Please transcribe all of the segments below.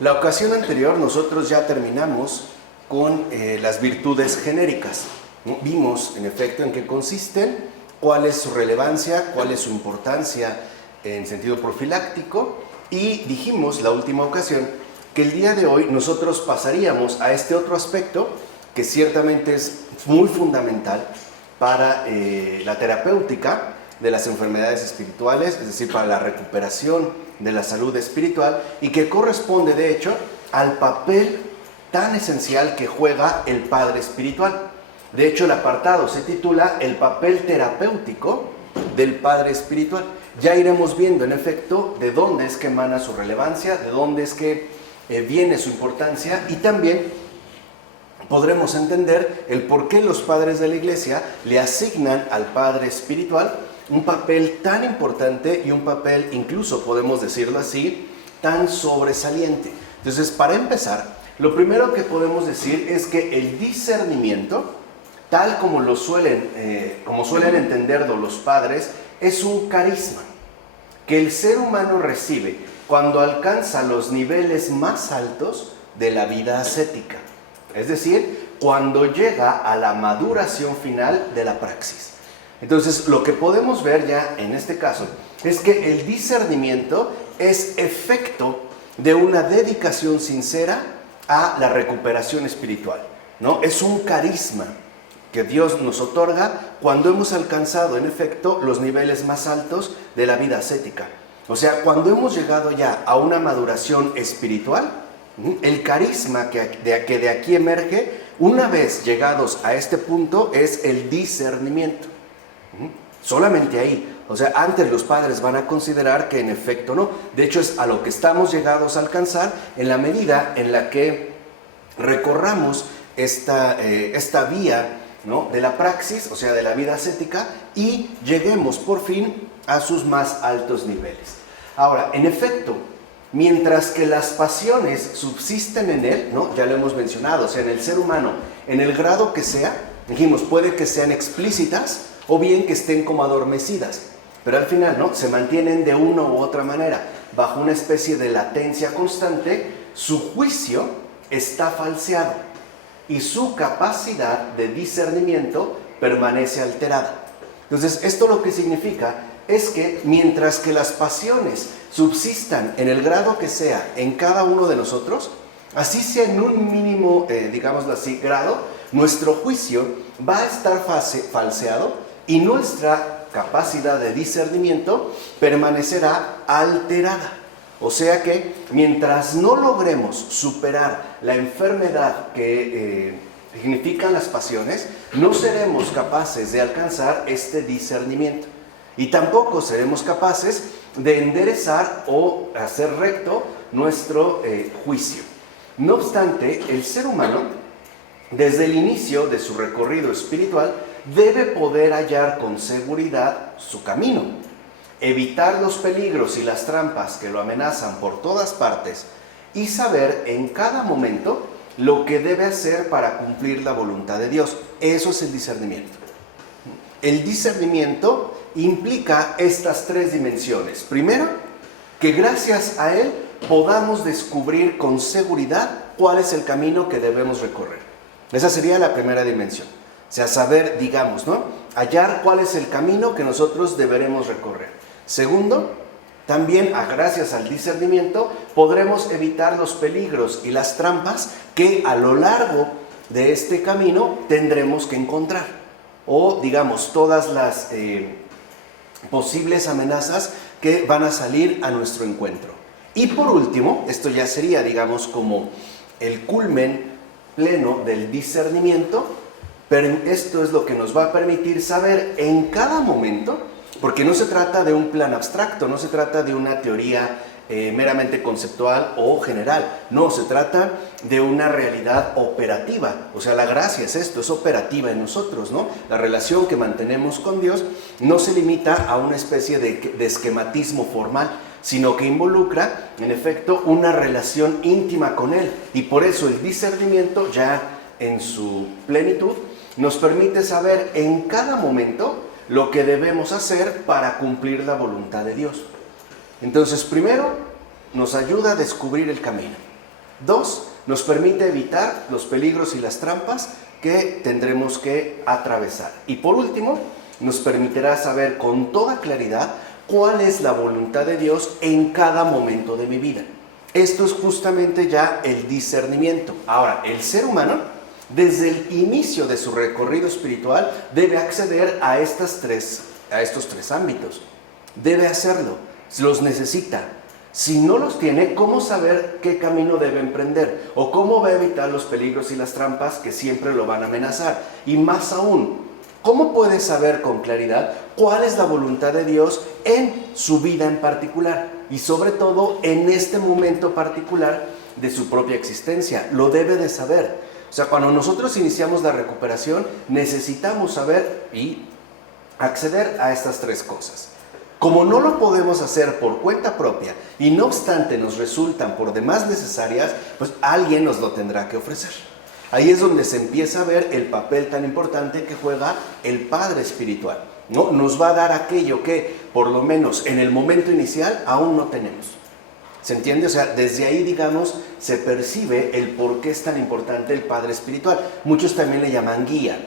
La ocasión anterior nosotros ya terminamos con las virtudes genéricas, ¿no? Vimos en efecto en qué consisten, cuál es su relevancia, cuál es su importancia en sentido profiláctico, y dijimos la última ocasión que el día de hoy nosotros pasaríamos a este otro aspecto que ciertamente es muy fundamental para la terapéutica de las enfermedades espirituales, es decir, para la recuperación de la salud espiritual, y que corresponde de hecho al papel tan esencial que juega el Padre Espiritual. De hecho, el apartado se titula El papel terapéutico del Padre Espiritual. Ya iremos viendo en efecto de dónde es que emana su relevancia, de dónde es que viene su importancia, y también podremos entender el por qué los padres de la Iglesia le asignan al Padre Espiritual un papel tan importante y un papel, incluso podemos decirlo así, tan sobresaliente. Entonces, para empezar, lo primero que podemos decir es que el discernimiento, tal como suelen entenderlo los padres, es un carisma que el ser humano recibe cuando alcanza los niveles más altos de la vida ascética. Es decir, cuando llega a la maduración final de la praxis. Entonces, lo que podemos ver ya en este caso es que el discernimiento es efecto de una dedicación sincera a la recuperación espiritual, ¿no? Es un carisma que Dios nos otorga cuando hemos alcanzado, en efecto, los niveles más altos de la vida ascética. O sea, cuando hemos llegado ya a una maduración espiritual, el carisma que de aquí emerge, una vez llegados a este punto, es el discernimiento. Solamente ahí. O sea, antes los padres van a considerar que en efecto no. De hecho, es a lo que estamos llegados a alcanzar en la medida en la que recorramos esta vía, ¿no?, de la praxis, o sea, de la vida ascética, y lleguemos por fin a sus más altos niveles. Ahora, en efecto, mientras que las pasiones subsisten en él, ¿no?, ya lo hemos mencionado, o sea, en el ser humano, en el grado que sea, dijimos, puede que sean explícitas o bien que estén como adormecidas, pero al final, ¿no?, se mantienen de una u otra manera, bajo una especie de latencia constante. Su juicio está falseado y su capacidad de discernimiento permanece alterada. Entonces, esto lo que significa es que mientras que las pasiones subsistan en el grado que sea en cada uno de nosotros, así sea en un mínimo, digámoslo así, grado, nuestro juicio va a estar falseado y nuestra capacidad de discernimiento permanecerá alterada. O sea que mientras no logremos superar la enfermedad que significan las pasiones, no seremos capaces de alcanzar este discernimiento. Y tampoco seremos capaces de enderezar o hacer recto nuestro juicio. No obstante, el ser humano, desde el inicio de su recorrido espiritual, debe poder hallar con seguridad su camino, evitar los peligros y las trampas que lo amenazan por todas partes y saber en cada momento lo que debe hacer para cumplir la voluntad de Dios. Eso es el discernimiento. El discernimiento implica estas tres dimensiones. Primero, que gracias a él podamos descubrir con seguridad cuál es el camino que debemos recorrer. Esa sería la primera dimensión. O sea, saber, digamos, ¿no?, hallar cuál es el camino que nosotros deberemos recorrer. Segundo, también gracias al discernimiento podremos evitar los peligros y las trampas que a lo largo de este camino tendremos que encontrar. O, digamos, todas las posibles amenazas que van a salir a nuestro encuentro. Y por último, esto ya sería, digamos, como el culmen pleno del discernimiento, pero esto es lo que nos va a permitir saber en cada momento, porque no se trata de un plan abstracto, no se trata de una teoría meramente conceptual o general, no, se trata de una realidad operativa. O sea, la gracia es esto, es operativa en nosotros, ¿no? La relación que mantenemos con Dios no se limita a una especie de esquematismo formal, sino que involucra, en efecto, una relación íntima con Él. Y por eso el discernimiento, ya en su plenitud, nos permite saber en cada momento lo que debemos hacer para cumplir la voluntad de Dios. Entonces, primero, nos ayuda a descubrir el camino. 2, nos permite evitar los peligros y las trampas que tendremos que atravesar. Y por último, nos permitirá saber con toda claridad cuál es la voluntad de Dios en cada momento de mi vida. Esto es justamente ya el discernimiento. Ahora, el ser humano, desde el inicio de su recorrido espiritual, debe acceder a estos tres ámbitos. Debe hacerlo, los necesita. Si no los tiene, ¿cómo saber qué camino debe emprender? O cómo va a evitar los peligros y las trampas que siempre lo van a amenazar. Y más aún, ¿cómo puede saber con claridad cuál es la voluntad de Dios en su vida en particular? Y sobre todo en este momento particular de su propia existencia. Lo debe de saber. O sea, cuando nosotros iniciamos la recuperación, necesitamos saber y acceder a estas tres cosas. Como no lo podemos hacer por cuenta propia y no obstante nos resultan por demás necesarias, pues alguien nos lo tendrá que ofrecer. Ahí es donde se empieza a ver el papel tan importante que juega el Padre Espiritual, ¿no? Nos va a dar aquello que, por lo menos en el momento inicial, aún no tenemos. ¿Se entiende? O sea, desde ahí, digamos, se percibe el por qué es tan importante el Padre Espiritual. Muchos también le llaman guía.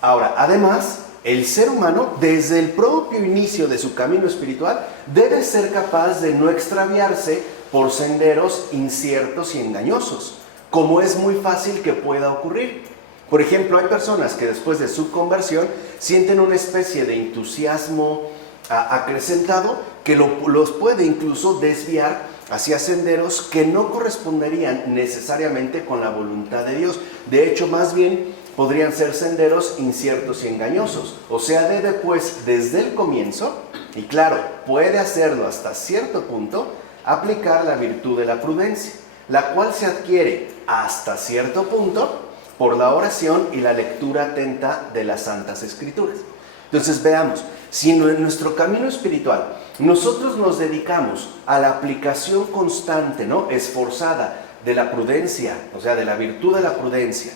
Ahora, además, el ser humano, desde el propio inicio de su camino espiritual, debe ser capaz de no extraviarse por senderos inciertos y engañosos, como es muy fácil que pueda ocurrir. Por ejemplo, hay personas que después de su conversión sienten una especie de entusiasmo acrecentado que los puede incluso desviar hacia senderos que no corresponderían necesariamente con la voluntad de Dios. De hecho, más bien podrían ser senderos inciertos y engañosos. O sea, debe pues desde el comienzo, y claro, puede hacerlo hasta cierto punto, aplicar la virtud de la prudencia, la cual se adquiere hasta cierto punto por la oración y la lectura atenta de las Santas Escrituras. Entonces veamos, si en nuestro camino espiritual nosotros nos dedicamos a la aplicación constante, ¿no?, esforzada de la prudencia, o sea, de la virtud de la prudencia,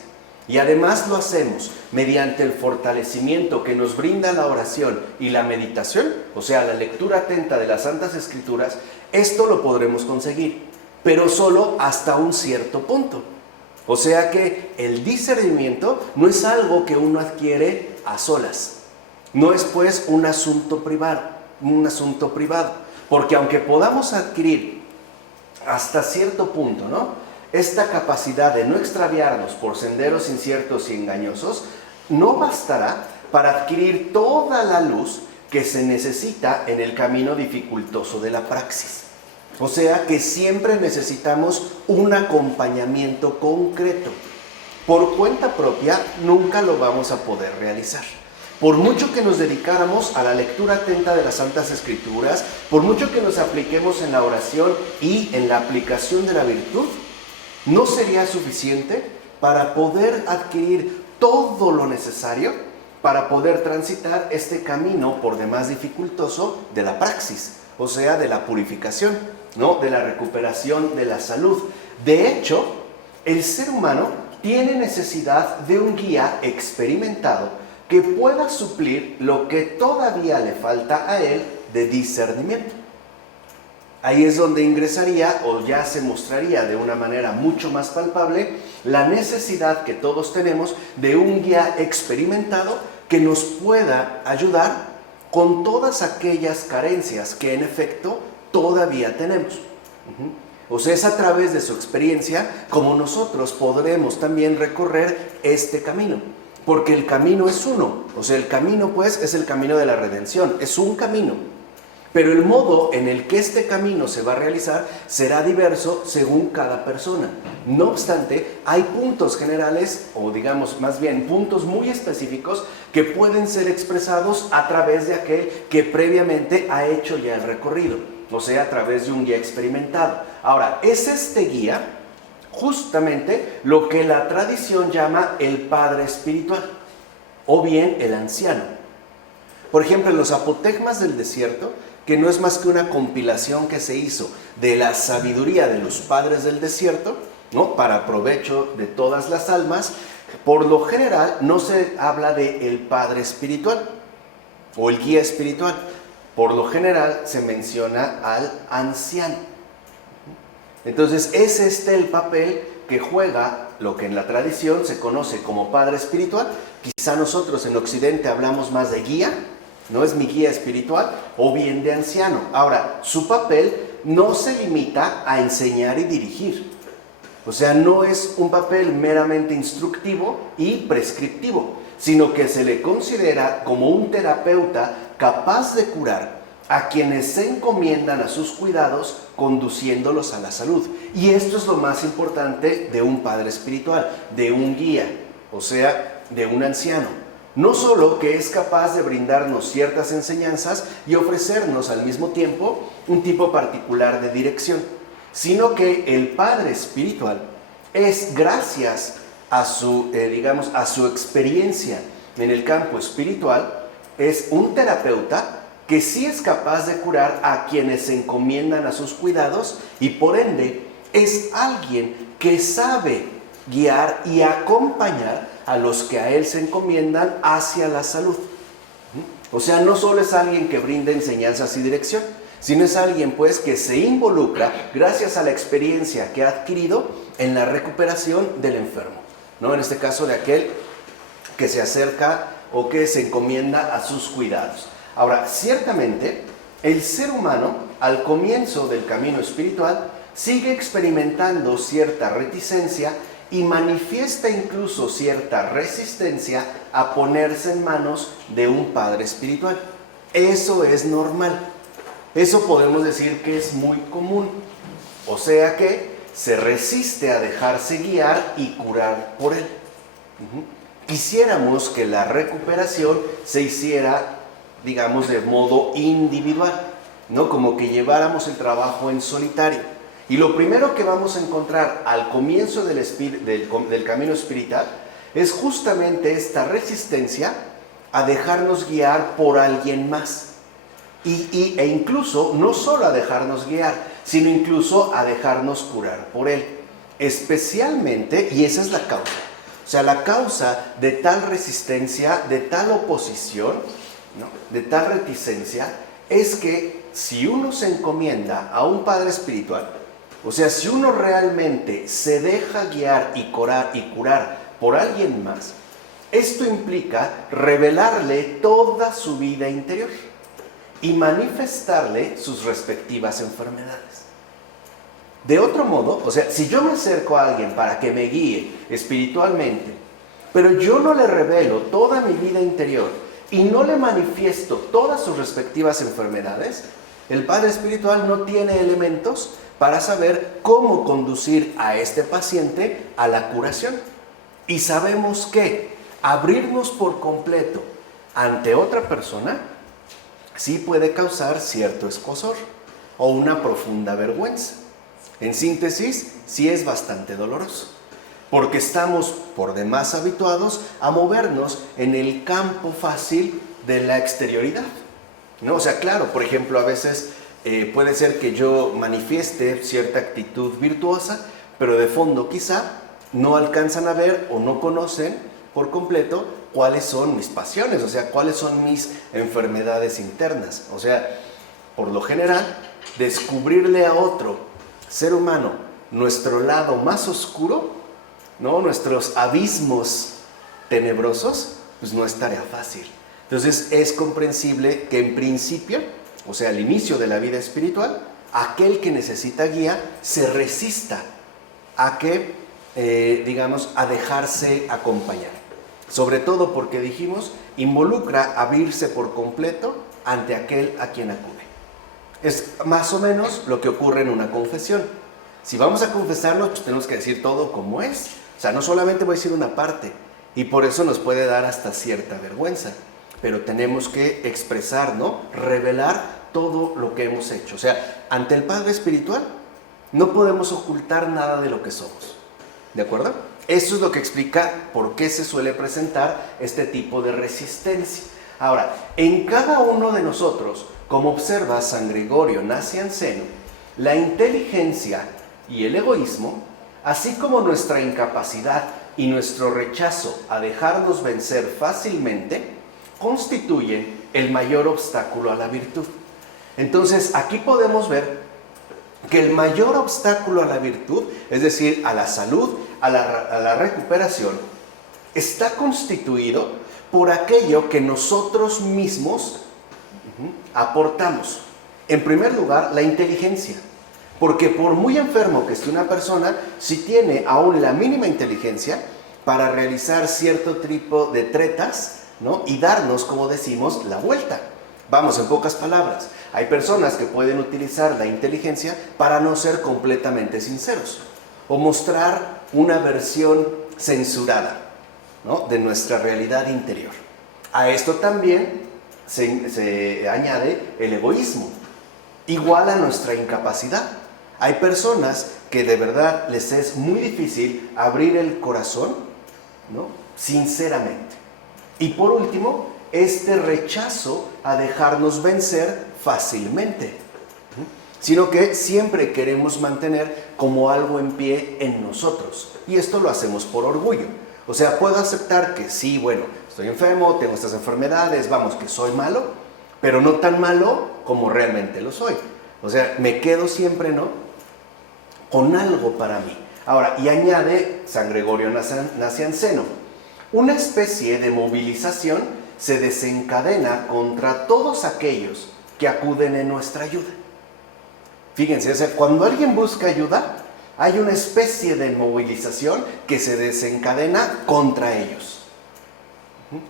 y además lo hacemos mediante el fortalecimiento que nos brinda la oración y la meditación, o sea, la lectura atenta de las Santas Escrituras, esto lo podremos conseguir, pero solo hasta un cierto punto. O sea que el discernimiento no es algo que uno adquiere a solas, no es pues un asunto privado, porque aunque podamos adquirir hasta cierto punto, ¿no?, esta capacidad de no extraviarnos por senderos inciertos y engañosos, no bastará para adquirir toda la luz que se necesita en el camino dificultoso de la praxis. O sea que siempre necesitamos un acompañamiento concreto. Por cuenta propia nunca lo vamos a poder realizar. Por mucho que nos dedicáramos a la lectura atenta de las Santas Escrituras, por mucho que nos apliquemos en la oración y en la aplicación de la virtud, no sería suficiente para poder adquirir todo lo necesario para poder transitar este camino por demás dificultoso de la praxis, o sea, de la purificación, ¿no?, de la recuperación de la salud. De hecho, el ser humano tiene necesidad de un guía experimentado que pueda suplir lo que todavía le falta a él de discernimiento. Ahí es donde ingresaría o ya se mostraría de una manera mucho más palpable la necesidad que todos tenemos de un guía experimentado que nos pueda ayudar con todas aquellas carencias que en efecto todavía tenemos. O sea, es a través de su experiencia como nosotros podremos también recorrer este camino, porque el camino es uno. O sea, el camino pues es el camino de la redención, es un camino. Pero el modo en el que este camino se va a realizar será diverso según cada persona. No obstante, hay puntos generales, o digamos más bien puntos muy específicos que pueden ser expresados a través de aquel que previamente ha hecho ya el recorrido, o sea, a través de un guía experimentado. Ahora, es este guía justamente lo que la tradición llama el Padre Espiritual, o bien el anciano. Por ejemplo, en los apotegmas del desierto, que no es más que una compilación que se hizo de la sabiduría de los padres del desierto, ¿no?, para provecho de todas las almas, por lo general no se habla de el Padre Espiritual o el guía espiritual. Por lo general se menciona al anciano. Entonces es este el papel que juega lo que en la tradición se conoce como padre espiritual. Quizá nosotros en Occidente hablamos más de guía, no es mi guía espiritual, o bien de anciano. Ahora, su papel no se limita a enseñar y dirigir. O sea, no es un papel meramente instructivo y prescriptivo, sino que se le considera como un terapeuta capaz de curar a quienes se encomiendan a sus cuidados, conduciéndolos a la salud. Y esto es lo más importante de un padre espiritual, de un guía, o sea, de un anciano. No solo que es capaz de brindarnos ciertas enseñanzas y ofrecernos al mismo tiempo un tipo particular de dirección, sino que el padre espiritual es, gracias a su, a su experiencia en el campo espiritual, es un terapeuta que sí es capaz de curar a quienes se encomiendan a sus cuidados y por ende es alguien que sabe guiar y acompañar a los que a él se encomiendan hacia la salud. O sea, no solo es alguien que brinda enseñanzas y dirección, sino es alguien pues que se involucra gracias a la experiencia que ha adquirido en la recuperación del enfermo, ¿no? En este caso de aquel que se acerca o que se encomienda a sus cuidados. Ahora, ciertamente, el ser humano, al comienzo del camino espiritual, sigue experimentando cierta reticencia y manifiesta incluso cierta resistencia a ponerse en manos de un padre espiritual. Eso es normal. Eso podemos decir que es muy común. O sea que se resiste a dejarse guiar y curar por él. Quisiéramos que la recuperación se hiciera, digamos, de modo individual, ¿no? Como que lleváramos el trabajo en solitario. Y lo primero que vamos a encontrar al comienzo del camino espiritual es justamente esta resistencia a dejarnos guiar por alguien más. E incluso no solo a dejarnos guiar, sino incluso a dejarnos curar por él. Especialmente, y esa es la causa, o sea, la causa de tal resistencia, de tal oposición, ¿no? De tal reticencia, es que si uno se encomienda a un padre espiritual, o sea, si uno realmente se deja guiar y curar por alguien más, esto implica revelarle toda su vida interior y manifestarle sus respectivas enfermedades. De otro modo, o sea, si yo me acerco a alguien para que me guíe espiritualmente, pero yo no le revelo toda mi vida interior y no le manifiesto todas sus respectivas enfermedades, el padre espiritual no tiene elementos para saber cómo conducir a este paciente a la curación. Y sabemos que abrirnos por completo ante otra persona sí puede causar cierto escozor o una profunda vergüenza. En síntesis, sí es bastante doloroso, porque estamos por demás habituados a movernos en el campo fácil de la exterioridad, ¿no? O sea, claro, por ejemplo, a veces puede ser que yo manifieste cierta actitud virtuosa, pero de fondo quizá no alcanzan a ver o no conocen por completo cuáles son mis pasiones, o sea, cuáles son mis enfermedades internas. O sea, por lo general, descubrirle a otro ser humano nuestro lado más oscuro, ¿no? Nuestros abismos tenebrosos, pues no es tarea fácil. Entonces es comprensible que en principio, o sea, al inicio de la vida espiritual, aquel que necesita guía se resista a que, a dejarse acompañar. Sobre todo porque dijimos, involucra abrirse por completo ante aquel a quien acude. Es más o menos lo que ocurre en una confesión. Si vamos a confesarnos, pues tenemos que decir todo como es. O sea, no solamente voy a decir una parte, y por eso nos puede dar hasta cierta vergüenza, pero tenemos que expresar, ¿no? Revelar todo lo que hemos hecho. O sea, ante el Padre Espiritual no podemos ocultar nada de lo que somos. ¿De acuerdo? Eso es lo que explica por qué se suele presentar este tipo de resistencia. Ahora, en cada uno de nosotros, como observa San Gregorio Nacianceno, la inteligencia y el egoísmo, así como nuestra incapacidad y nuestro rechazo a dejarnos vencer fácilmente, constituyen el mayor obstáculo a la virtud. Entonces, aquí podemos ver que el mayor obstáculo a la virtud, es decir, a la salud, a la recuperación, está constituido por aquello que nosotros mismos aportamos. En primer lugar, la inteligencia. Porque por muy enfermo que esté una persona, si tiene aún la mínima inteligencia para realizar cierto tipo de tretas, ¿no? Y darnos, como decimos, la vuelta. Vamos, en pocas palabras, hay personas que pueden utilizar la inteligencia para no ser completamente sinceros o mostrar una versión censurada, ¿no? De nuestra realidad interior. A esto también se añade el egoísmo, igual a nuestra incapacidad. Hay personas que de verdad les es muy difícil abrir el corazón, ¿no? Sinceramente. Y por último, este rechazo a dejarnos vencer fácilmente, sino que siempre queremos mantener como algo en pie en nosotros. Y esto lo hacemos por orgullo. O sea, puedo aceptar que sí, bueno, estoy enfermo, tengo estas enfermedades, vamos, que soy malo, pero no tan malo como realmente lo soy. O sea, me quedo siempre, ¿no?, con algo para mí. Ahora, y añade San Gregorio Nacianceno, una especie de movilización se desencadena contra todos aquellos que acuden en nuestra ayuda. Fíjense, o sea, cuando alguien busca ayuda, hay una especie de movilización que se desencadena contra ellos.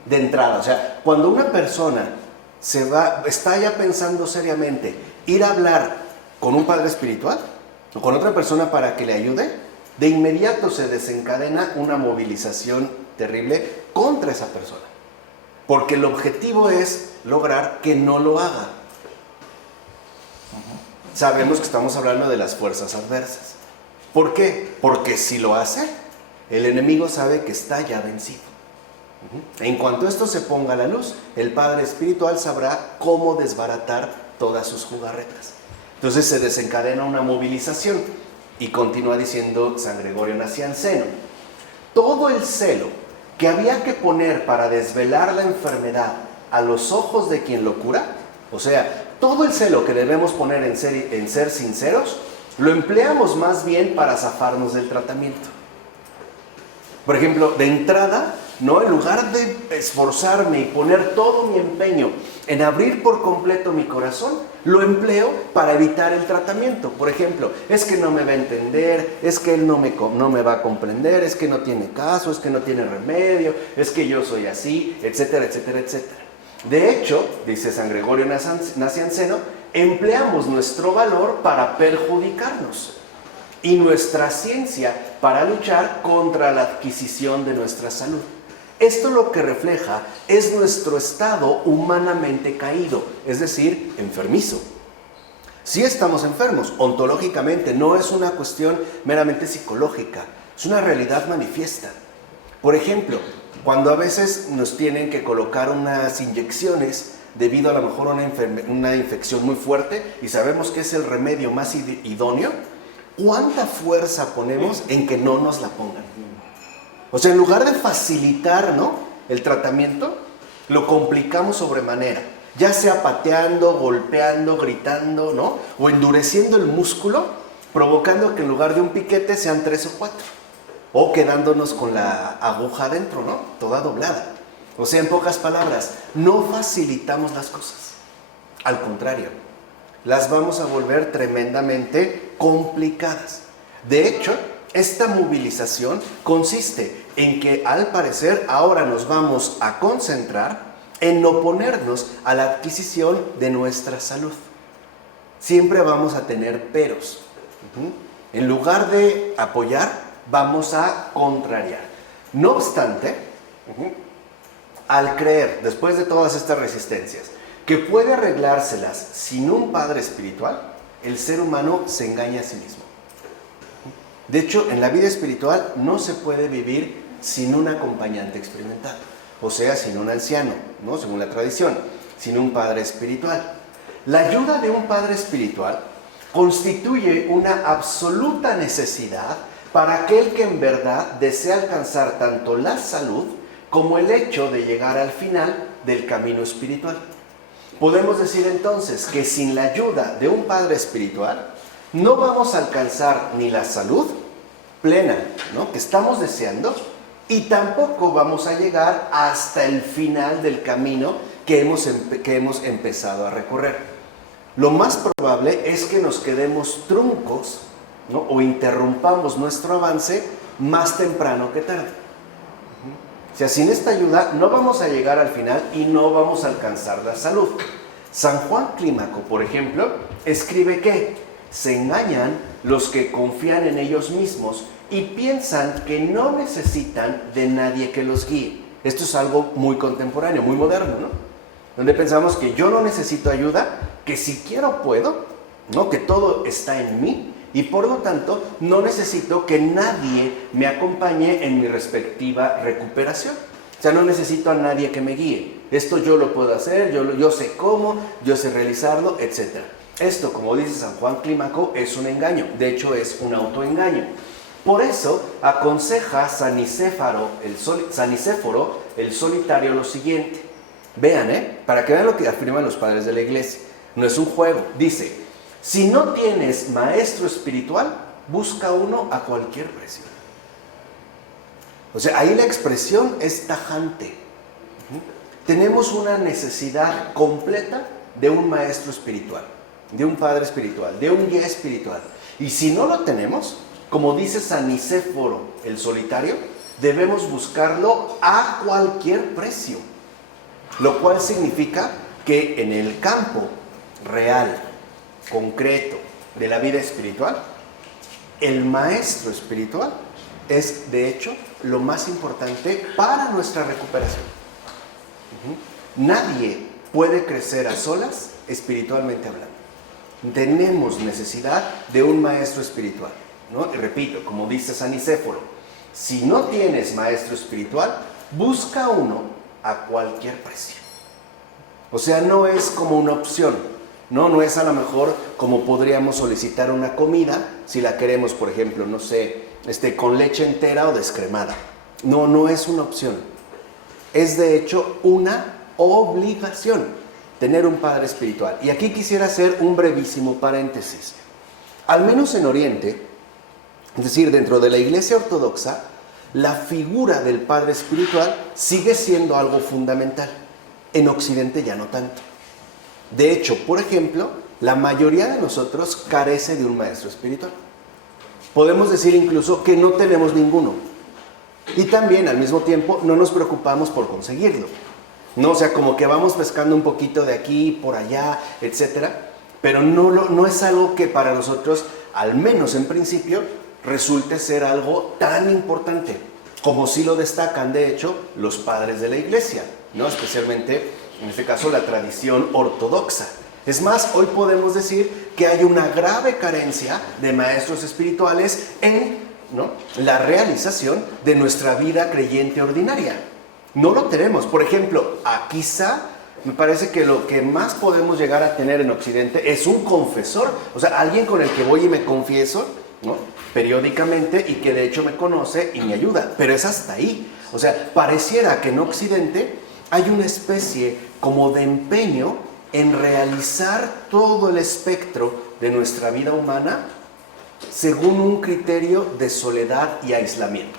De entrada, o sea, cuando una persona está ya pensando seriamente ir a hablar con un padre espiritual o con otra persona para que le ayude, de inmediato se desencadena una movilización terrible contra esa persona. Porque el objetivo es lograr que no lo haga. Sabemos que estamos hablando de las fuerzas adversas. ¿Por qué? Porque si lo hace, el enemigo sabe que está ya vencido. En cuanto esto se ponga a la luz, el Padre Espiritual sabrá cómo desbaratar todas sus jugarretas. Entonces se desencadena una movilización. Y continúa diciendo San Gregorio Nacianceno, todo el celo que había que poner para desvelar la enfermedad a los ojos de quien lo cura, o sea, todo el celo que debemos poner en ser sinceros, lo empleamos más bien para zafarnos del tratamiento. Por ejemplo, de entrada, ¿no?, en lugar de esforzarme y poner todo mi empeño en abrir por completo mi corazón, lo empleo para evitar el tratamiento. Por ejemplo, es que no me va a entender, es que él no me va a comprender, es que no tiene caso, es que no tiene remedio, es que yo soy así, etcétera, etcétera, etcétera. De hecho, dice San Gregorio Nacianceno, empleamos nuestro valor para perjudicarnos y nuestra ciencia para luchar contra la adquisición de nuestra salud. Esto lo que refleja es nuestro estado humanamente caído, es decir, enfermizo. Sí estamos enfermos, ontológicamente, no es una cuestión meramente psicológica, es una realidad manifiesta. Por ejemplo, cuando a veces nos tienen que colocar unas inyecciones debido a lo mejor a una infección muy fuerte y sabemos que es el remedio más idóneo, ¿cuánta fuerza ponemos en que no nos la pongan? O sea, en lugar de facilitar, ¿no?, el tratamiento, lo complicamos sobremanera, ya sea pateando, golpeando, gritando, ¿no?, o endureciendo el músculo, provocando que en lugar de un piquete sean 3 o 4, o quedándonos con la aguja adentro, ¿no?, toda doblada. O sea, en pocas palabras, no facilitamos las cosas, al contrario, las vamos a volver tremendamente complicadas. De hecho, esta movilización consiste en que, al parecer, ahora nos vamos a concentrar en oponernos a la adquisición de nuestra salud. Siempre vamos a tener peros. En lugar de apoyar, vamos a contrariar. No obstante, al creer, después de todas estas resistencias, que puede arreglárselas sin un padre espiritual, el ser humano se engaña a sí mismo. De hecho, en la vida espiritual no se puede vivir sin un acompañante experimentado, o sea, sin un anciano, ¿no?, según la tradición, sin un padre espiritual. La ayuda de un padre espiritual constituye una absoluta necesidad para aquel que en verdad desea alcanzar tanto la salud como el hecho de llegar al final del camino espiritual. Podemos decir entonces que sin la ayuda de un padre espiritual, no vamos a alcanzar ni la salud plena, ¿no?, que estamos deseando, y tampoco vamos a llegar hasta el final del camino que hemos empezado a recorrer. Lo más probable es que nos quedemos truncos, ¿no?, o interrumpamos nuestro avance más temprano que tarde. O sea, sin esta ayuda no vamos a llegar al final y no vamos a alcanzar la salud. San Juan Clímaco, por ejemplo, escribe que se engañan los que confían en ellos mismos y piensan que no necesitan de nadie que los guíe. Esto es algo muy contemporáneo, muy moderno, ¿no? Donde pensamos que yo no necesito ayuda, que si quiero puedo, ¿no?, que todo está en mí y por lo tanto no necesito que nadie me acompañe en mi respectiva recuperación. O sea, no necesito a nadie que me guíe. Esto yo lo puedo hacer, yo sé cómo, yo sé realizarlo, etc. Esto, como dice San Juan Clímaco, es un engaño. De hecho, es un autoengaño. Por eso aconseja San Nicéforo el Solitario lo siguiente. Vean, para que vean lo que afirman los padres de la iglesia. No es un juego. Dice, si no tienes maestro espiritual, busca uno a cualquier precio. O sea, ahí la expresión es tajante. Tenemos una necesidad completa de un maestro espiritual, de un padre espiritual, de un guía espiritual. Y si no lo tenemos, como dice San Nicéforo el Solitario, debemos buscarlo a cualquier precio. Lo cual significa que en el campo real, concreto, de la vida espiritual, el maestro espiritual es, de hecho, lo más importante para nuestra recuperación. Nadie puede crecer a solas, espiritualmente hablando. Tenemos necesidad de un maestro espiritual, ¿no? Y repito, como dice San Nicéforo, si no tienes maestro espiritual, busca uno a cualquier precio. O sea, no es como una opción, no es a lo mejor como podríamos solicitar una comida si la queremos, por ejemplo, no sé, con leche entera o descremada. No es una opción. Es de hecho una obligación tener un padre espiritual. Y aquí quisiera hacer un brevísimo paréntesis. Al menos en Oriente, es decir, dentro de la Iglesia Ortodoxa, la figura del padre espiritual sigue siendo algo fundamental. En Occidente ya no tanto. De hecho, por ejemplo, la mayoría de nosotros carece de un maestro espiritual. Podemos decir incluso que no tenemos ninguno. Y también, al mismo tiempo, no nos preocupamos por conseguirlo. No, o sea, como que vamos pescando un poquito de aquí, por allá, etc. Pero no es algo que para nosotros, al menos en principio, resulte ser algo tan importante, como sí lo destacan, de hecho, los padres de la Iglesia, ¿no? Especialmente, en este caso, la tradición ortodoxa. Es más, hoy podemos decir que hay una grave carencia de maestros espirituales en, ¿no?, la realización de nuestra vida creyente ordinaria. No lo tenemos. Por ejemplo, quizá me parece que lo que más podemos llegar a tener en Occidente es un confesor, o sea, alguien con el que voy y me confieso, ¿no?, periódicamente, y que de hecho me conoce y me ayuda, pero es hasta ahí. O sea, pareciera que en Occidente hay una especie como de empeño en realizar todo el espectro de nuestra vida humana según un criterio de soledad y aislamiento.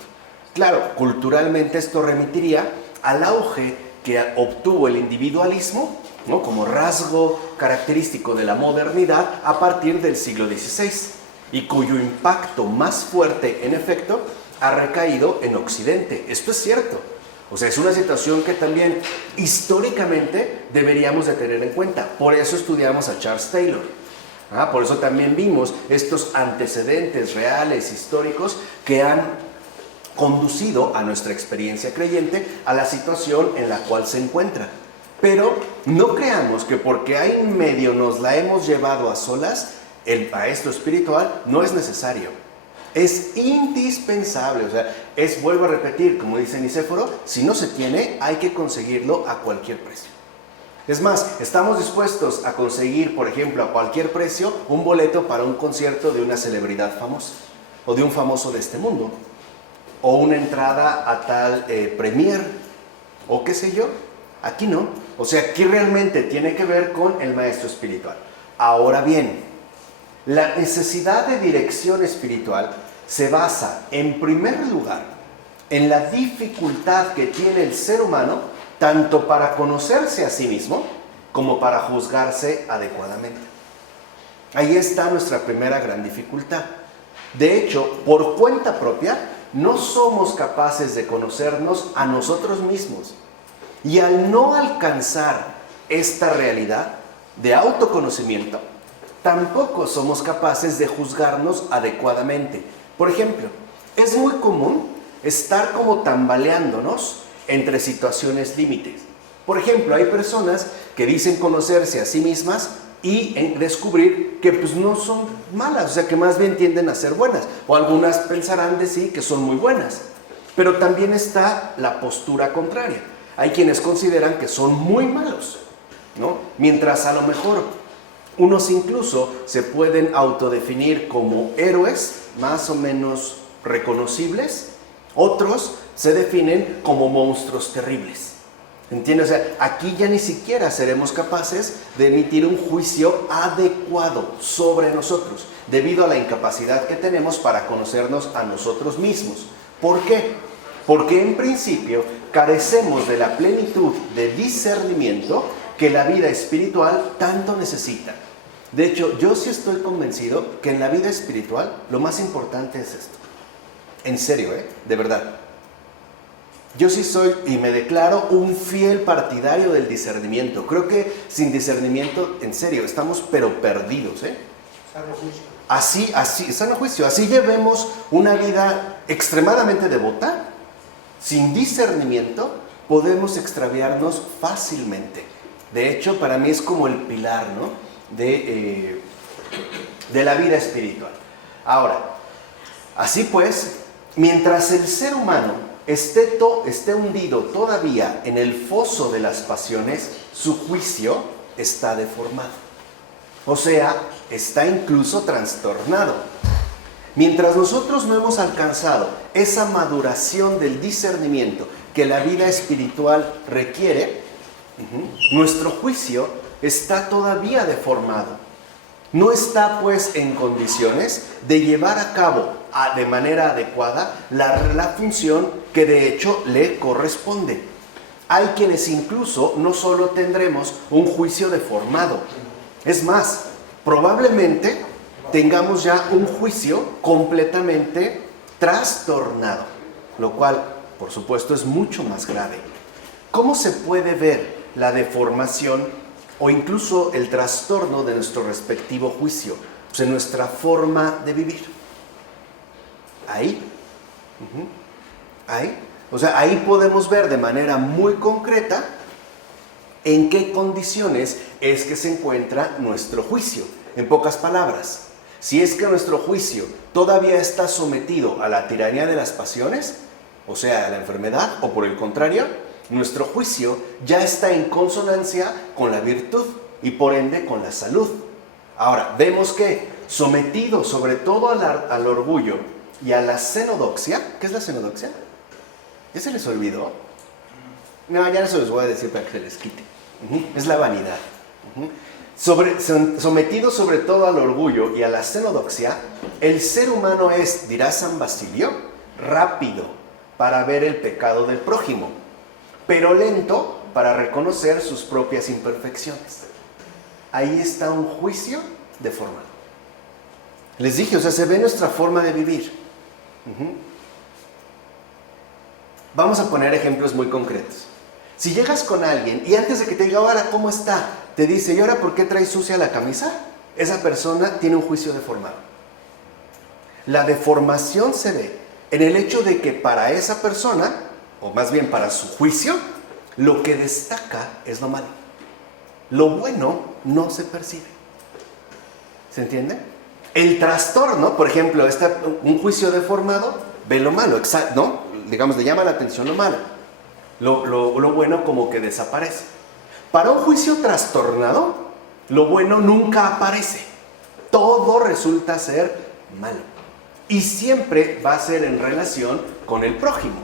Claro, culturalmente esto remitiría al auge que obtuvo el individualismo, ¿no?, como rasgo característico de la modernidad a partir del siglo XVI, y cuyo impacto más fuerte, en efecto, ha recaído en Occidente. Esto es cierto. O sea, es una situación que también históricamente deberíamos de tener en cuenta. Por eso estudiamos a Charles Taylor. Por eso también vimos estos antecedentes reales, históricos, que han conducido a nuestra experiencia creyente a la situación en la cual se encuentra. Pero no creamos que porque ahí en medio nos la hemos llevado a solas, el maestro espiritual no es necesario. Es indispensable, o sea, vuelvo a repetir, como dice Nicéforo, si no se tiene, hay que conseguirlo a cualquier precio. Es más, estamos dispuestos a conseguir, por ejemplo, a cualquier precio, un boleto para un concierto de una celebridad famosa, o de un famoso de este mundo, o una entrada a tal premier, o qué sé yo. Aquí no. O sea, aquí realmente tiene que ver con el maestro espiritual. Ahora bien, La necesidad de dirección espiritual se basa, en primer lugar, en la dificultad que tiene el ser humano, tanto para conocerse a sí mismo, como para juzgarse adecuadamente. Ahí está nuestra primera gran dificultad. De hecho, por cuenta propia, no somos capaces de conocernos a nosotros mismos. Y al no alcanzar esta realidad de autoconocimiento, tampoco somos capaces de juzgarnos adecuadamente. Por ejemplo, es muy común estar como tambaleándonos entre situaciones límites. Por ejemplo, hay personas que dicen conocerse a sí mismas y descubrir que pues no son malas, o sea que más bien tienden a ser buenas, o algunas pensarán de sí que son muy buenas, pero también está la postura contraria. Hay quienes consideran que son muy malos, ¿no? Mientras a lo mejor unos incluso se pueden autodefinir como héroes más o menos reconocibles, otros se definen como monstruos terribles. ¿Entiendes? O sea, aquí ya ni siquiera seremos capaces de emitir un juicio adecuado sobre nosotros, debido a la incapacidad que tenemos para conocernos a nosotros mismos. ¿Por qué? Porque en principio carecemos de la plenitud de discernimiento que la vida espiritual tanto necesita. De hecho, yo sí estoy convencido que en la vida espiritual lo más importante es esto. En serio, de verdad. Yo sí soy y me declaro un fiel partidario del discernimiento. Creo que sin discernimiento, en serio, estamos pero perdidos, Sano juicio. Sano juicio. Así llevemos una vida extremadamente devota. Sin discernimiento podemos extraviarnos fácilmente. De hecho, para mí es como el pilar, ¿no? de la vida espiritual. Ahora, así pues, mientras el ser humano esté hundido todavía en el foso de las pasiones, su juicio está deformado. O sea, está incluso trastornado. Mientras nosotros no hemos alcanzado esa maduración del discernimiento que la vida espiritual requiere, nuestro juicio está todavía deformado. No está pues en condiciones de llevar a cabo de manera adecuada la función que de hecho le corresponde. Hay quienes incluso no solo tendremos un juicio deformado, es más, probablemente tengamos ya un juicio completamente trastornado, lo cual, por supuesto, es mucho más grave. ¿Cómo se puede ver la deformación o incluso el trastorno de nuestro respectivo juicio? Pues en nuestra forma de vivir. Ahí. Ahí. O sea, ahí podemos ver de manera muy concreta en qué condiciones es que se encuentra nuestro juicio. En pocas palabras, si es que nuestro juicio todavía está sometido a la tiranía de las pasiones, o sea, a la enfermedad, o por el contrario, nuestro juicio ya está en consonancia con la virtud y por ende con la salud. Ahora, vemos que sometido sobre todo al orgullo y a la xenodoxia. ¿Qué es la xenodoxia? ¿Ya se les olvidó? No, ya no se los voy a decir para que se les quite. Es la vanidad. Sometido sobre todo al orgullo y a la xenodoxia, el ser humano es, dirá San Basilio, rápido para ver el pecado del prójimo, pero lento para reconocer sus propias imperfecciones. Ahí está un juicio deformado. Les dije, o sea, se ve nuestra forma de vivir. Vamos a poner ejemplos muy concretos. Si llegas con alguien y antes de que te diga, ahora, ¿cómo está?, te dice, ¿y ahora por qué traes sucia la camisa? Esa persona tiene un juicio deformado. La deformación se ve en el hecho de que para esa persona, o más bien para su juicio, lo que destaca es lo malo. Lo bueno no se percibe. ¿Se entiende? El trastorno, por ejemplo, un juicio deformado, ve lo malo, ¿no? Digamos, le llama la atención lo malo. Lo bueno como que desaparece. Para un juicio trastornado, lo bueno nunca aparece. Todo resulta ser malo. Y siempre va a ser en relación con el prójimo.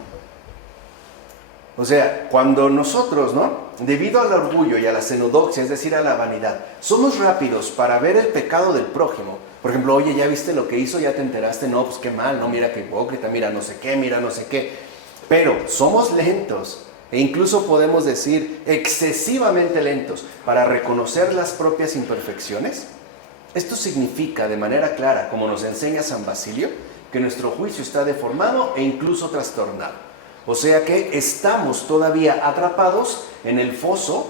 O sea, cuando nosotros, ¿no?, debido al orgullo y a la xenodoxia, es decir, a la vanidad, somos rápidos para ver el pecado del prójimo. Por ejemplo, oye, ¿ya viste lo que hizo? ¿Ya te enteraste? No, pues qué mal, no, mira qué hipócrita, mira no sé qué, mira no sé qué. Pero somos lentos e incluso podemos decir excesivamente lentos para reconocer las propias imperfecciones. Esto significa de manera clara, como nos enseña San Basilio, que nuestro juicio está deformado e incluso trastornado. O sea que estamos todavía atrapados en el foso,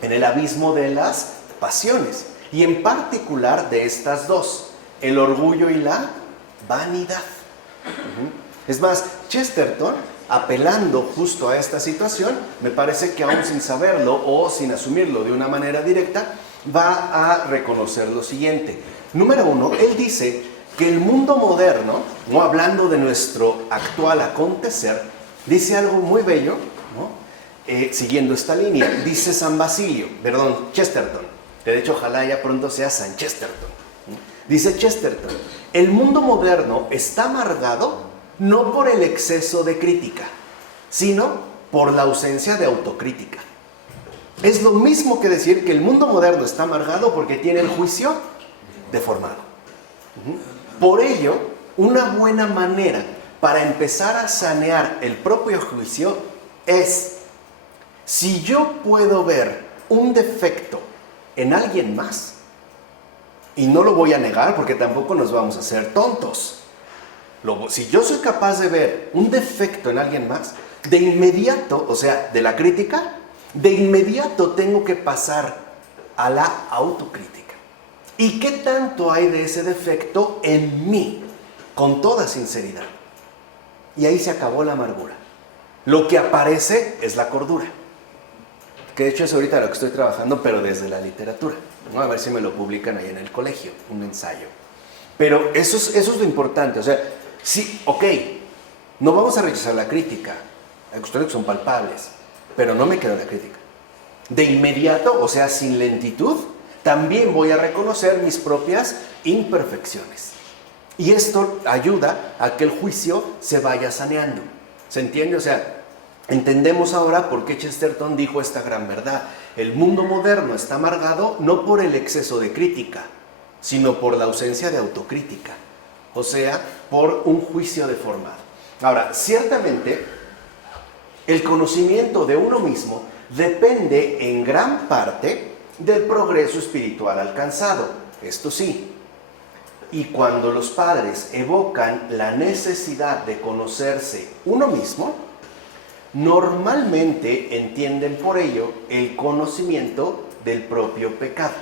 en el abismo de las pasiones. Y en particular de estas dos, el orgullo y la vanidad. Es más, Chesterton, apelando justo a esta situación, me parece que aún sin saberlo o sin asumirlo de una manera directa, va a reconocer lo siguiente. Número uno, él dice que el mundo moderno, no hablando de nuestro actual acontecer, dice algo muy bello, ¿no? Siguiendo esta línea, dice Chesterton, que de hecho ojalá ya pronto sea San Chesterton. Dice Chesterton, el mundo moderno está amargado no por el exceso de crítica, sino por la ausencia de autocrítica. Es lo mismo que decir que el mundo moderno está amargado porque tiene el juicio deformado. Por ello, una buena manera para empezar a sanear el propio juicio es, si yo puedo ver un defecto en alguien más, y no lo voy a negar porque tampoco nos vamos a hacer tontos, si yo soy capaz de ver un defecto en alguien más, de inmediato, o sea, de la crítica, de inmediato tengo que pasar a la autocrítica. ¿Y qué tanto hay de ese defecto en mí? Con toda sinceridad. Y ahí se acabó la amargura. Lo que aparece es la cordura. Que de hecho es ahorita lo que estoy trabajando, pero desde la literatura, ¿no? A ver si me lo publican ahí en el colegio, un ensayo. Pero eso es lo importante. O sea, sí, ok, no vamos a rechazar la crítica. Hay cuestiones que son palpables, pero no me queda la crítica. De inmediato, o sea, sin lentitud, también voy a reconocer mis propias imperfecciones. Y esto ayuda a que el juicio se vaya saneando. ¿Se entiende? O sea, entendemos ahora por qué Chesterton dijo esta gran verdad. El mundo moderno está amargado no por el exceso de crítica, sino por la ausencia de autocrítica. O sea, por un juicio deformado. Ahora, ciertamente, el conocimiento de uno mismo depende en gran parte del progreso espiritual alcanzado. Esto sí. Y cuando los padres evocan la necesidad de conocerse uno mismo, normalmente entienden por ello el conocimiento del propio pecado.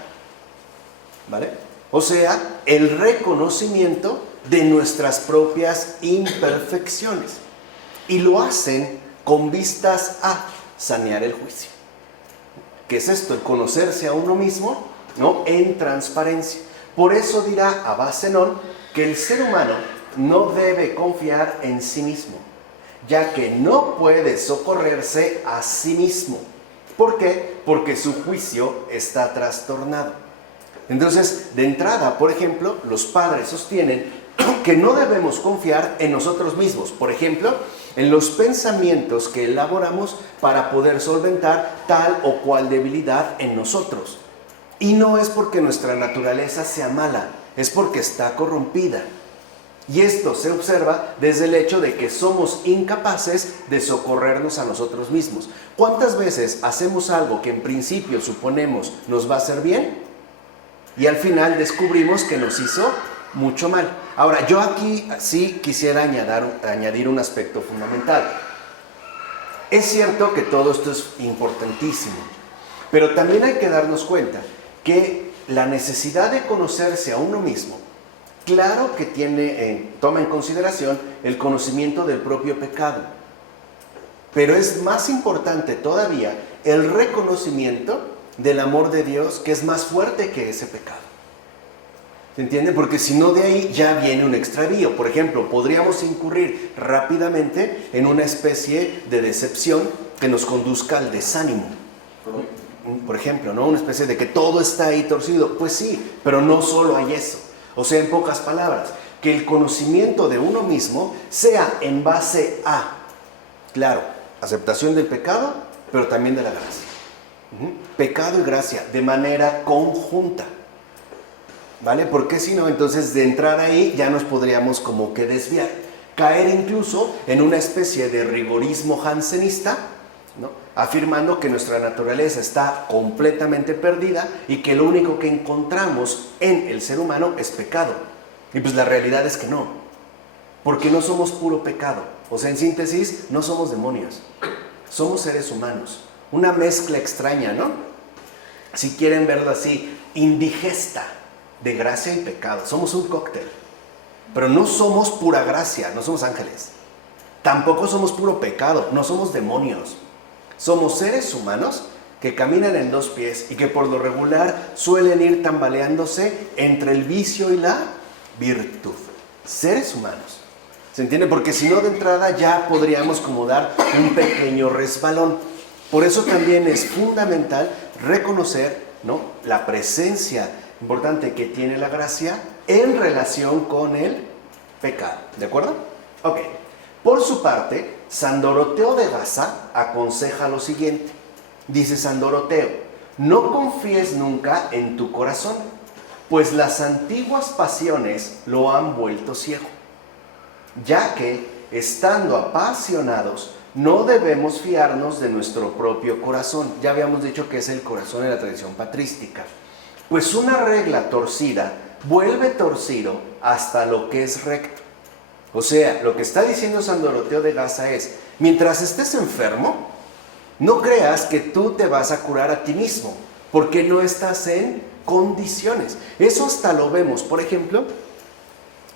¿Vale? O sea, el reconocimiento de nuestras propias imperfecciones. Y lo hacen con vistas a sanear el juicio. ¿Qué es esto? El conocerse a uno mismo, ¿no? En transparencia. Por eso dirá Abad Zenón que el ser humano no debe confiar en sí mismo, ya que no puede socorrerse a sí mismo. ¿Por qué? Porque su juicio está trastornado. Entonces, de entrada, por ejemplo, los padres sostienen que no debemos confiar en nosotros mismos. Por ejemplo, en los pensamientos que elaboramos para poder solventar tal o cual debilidad en nosotros. Y no es porque nuestra naturaleza sea mala, es porque está corrompida. Y esto se observa desde el hecho de que somos incapaces de socorrernos a nosotros mismos. ¿Cuántas veces hacemos algo que en principio suponemos nos va a hacer bien? Y al final descubrimos que nos hizo mucho mal. Ahora, yo aquí sí quisiera añadir un aspecto fundamental. Es cierto que todo esto es importantísimo, pero también hay que darnos cuenta que la necesidad de conocerse a uno mismo, claro que toma en consideración el conocimiento del propio pecado, pero es más importante todavía el reconocimiento del amor de Dios, que es más fuerte que ese pecado. ¿Se entiende? Porque si no, de ahí ya viene un extravío. Por ejemplo, podríamos incurrir rápidamente en una especie de decepción que nos conduzca al desánimo. Por ejemplo, ¿no? Una especie de que todo está ahí torcido. Pues sí, pero no solo hay eso. O sea, en pocas palabras, que el conocimiento de uno mismo sea en base a, claro, aceptación del pecado, pero también de la gracia. Pecado y gracia, de manera conjunta. ¿Vale? Porque si no, entonces de entrar ahí ya nos podríamos como que desviar. Caer incluso en una especie de rigorismo jansenista, ¿no? Afirmando que nuestra naturaleza está completamente perdida y que lo único que encontramos en el ser humano es pecado. Y pues la realidad es que no, porque no somos puro pecado. O sea, en síntesis, no somos demonios, somos seres humanos. Una mezcla extraña, ¿no? Si quieren verlo así, indigesta de gracia y pecado. Somos un cóctel, pero no somos pura gracia, no somos ángeles. Tampoco somos puro pecado, no somos demonios. Somos seres humanos que caminan en dos pies y que por lo regular suelen ir tambaleándose entre el vicio y la virtud. Seres humanos. ¿Se entiende? Porque si no, de entrada ya podríamos como dar un pequeño resbalón. Por eso también es fundamental reconocer, ¿no?, la presencia importante que tiene la gracia en relación con el pecado. ¿De acuerdo? Ok. Por su parte, San Doroteo de Gaza aconseja lo siguiente. Dice San Doroteo: no confíes nunca en tu corazón, pues las antiguas pasiones lo han vuelto ciego, ya que, estando apasionados, no debemos fiarnos de nuestro propio corazón. Ya habíamos dicho que es el corazón en la tradición patrística. Pues una regla torcida vuelve torcido hasta lo que es recto. O sea, lo que está diciendo San Doroteo de Gaza es: mientras estés enfermo, no creas que tú te vas a curar a ti mismo, porque no estás en condiciones. Eso hasta lo vemos, por ejemplo,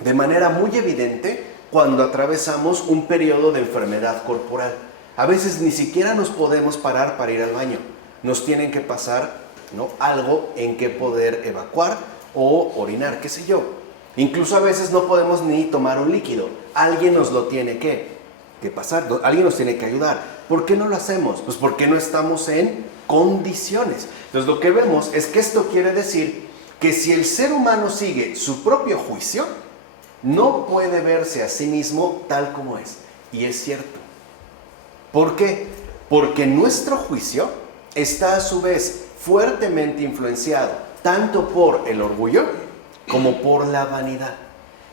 de manera muy evidente cuando atravesamos un periodo de enfermedad corporal. A veces ni siquiera nos podemos parar para ir al baño. Nos tienen que pasar, ¿no?, algo en que poder evacuar o orinar, qué sé yo. Incluso a veces no podemos ni tomar un líquido. Alguien nos lo tiene que pasar, alguien nos tiene que ayudar. ¿Por qué no lo hacemos? Pues porque no estamos en condiciones. Entonces lo que vemos es que esto quiere decir que si el ser humano sigue su propio juicio, no puede verse a sí mismo tal como es. Y es cierto. ¿Por qué? Porque nuestro juicio está a su vez fuertemente influenciado tanto por el orgullo como por la vanidad.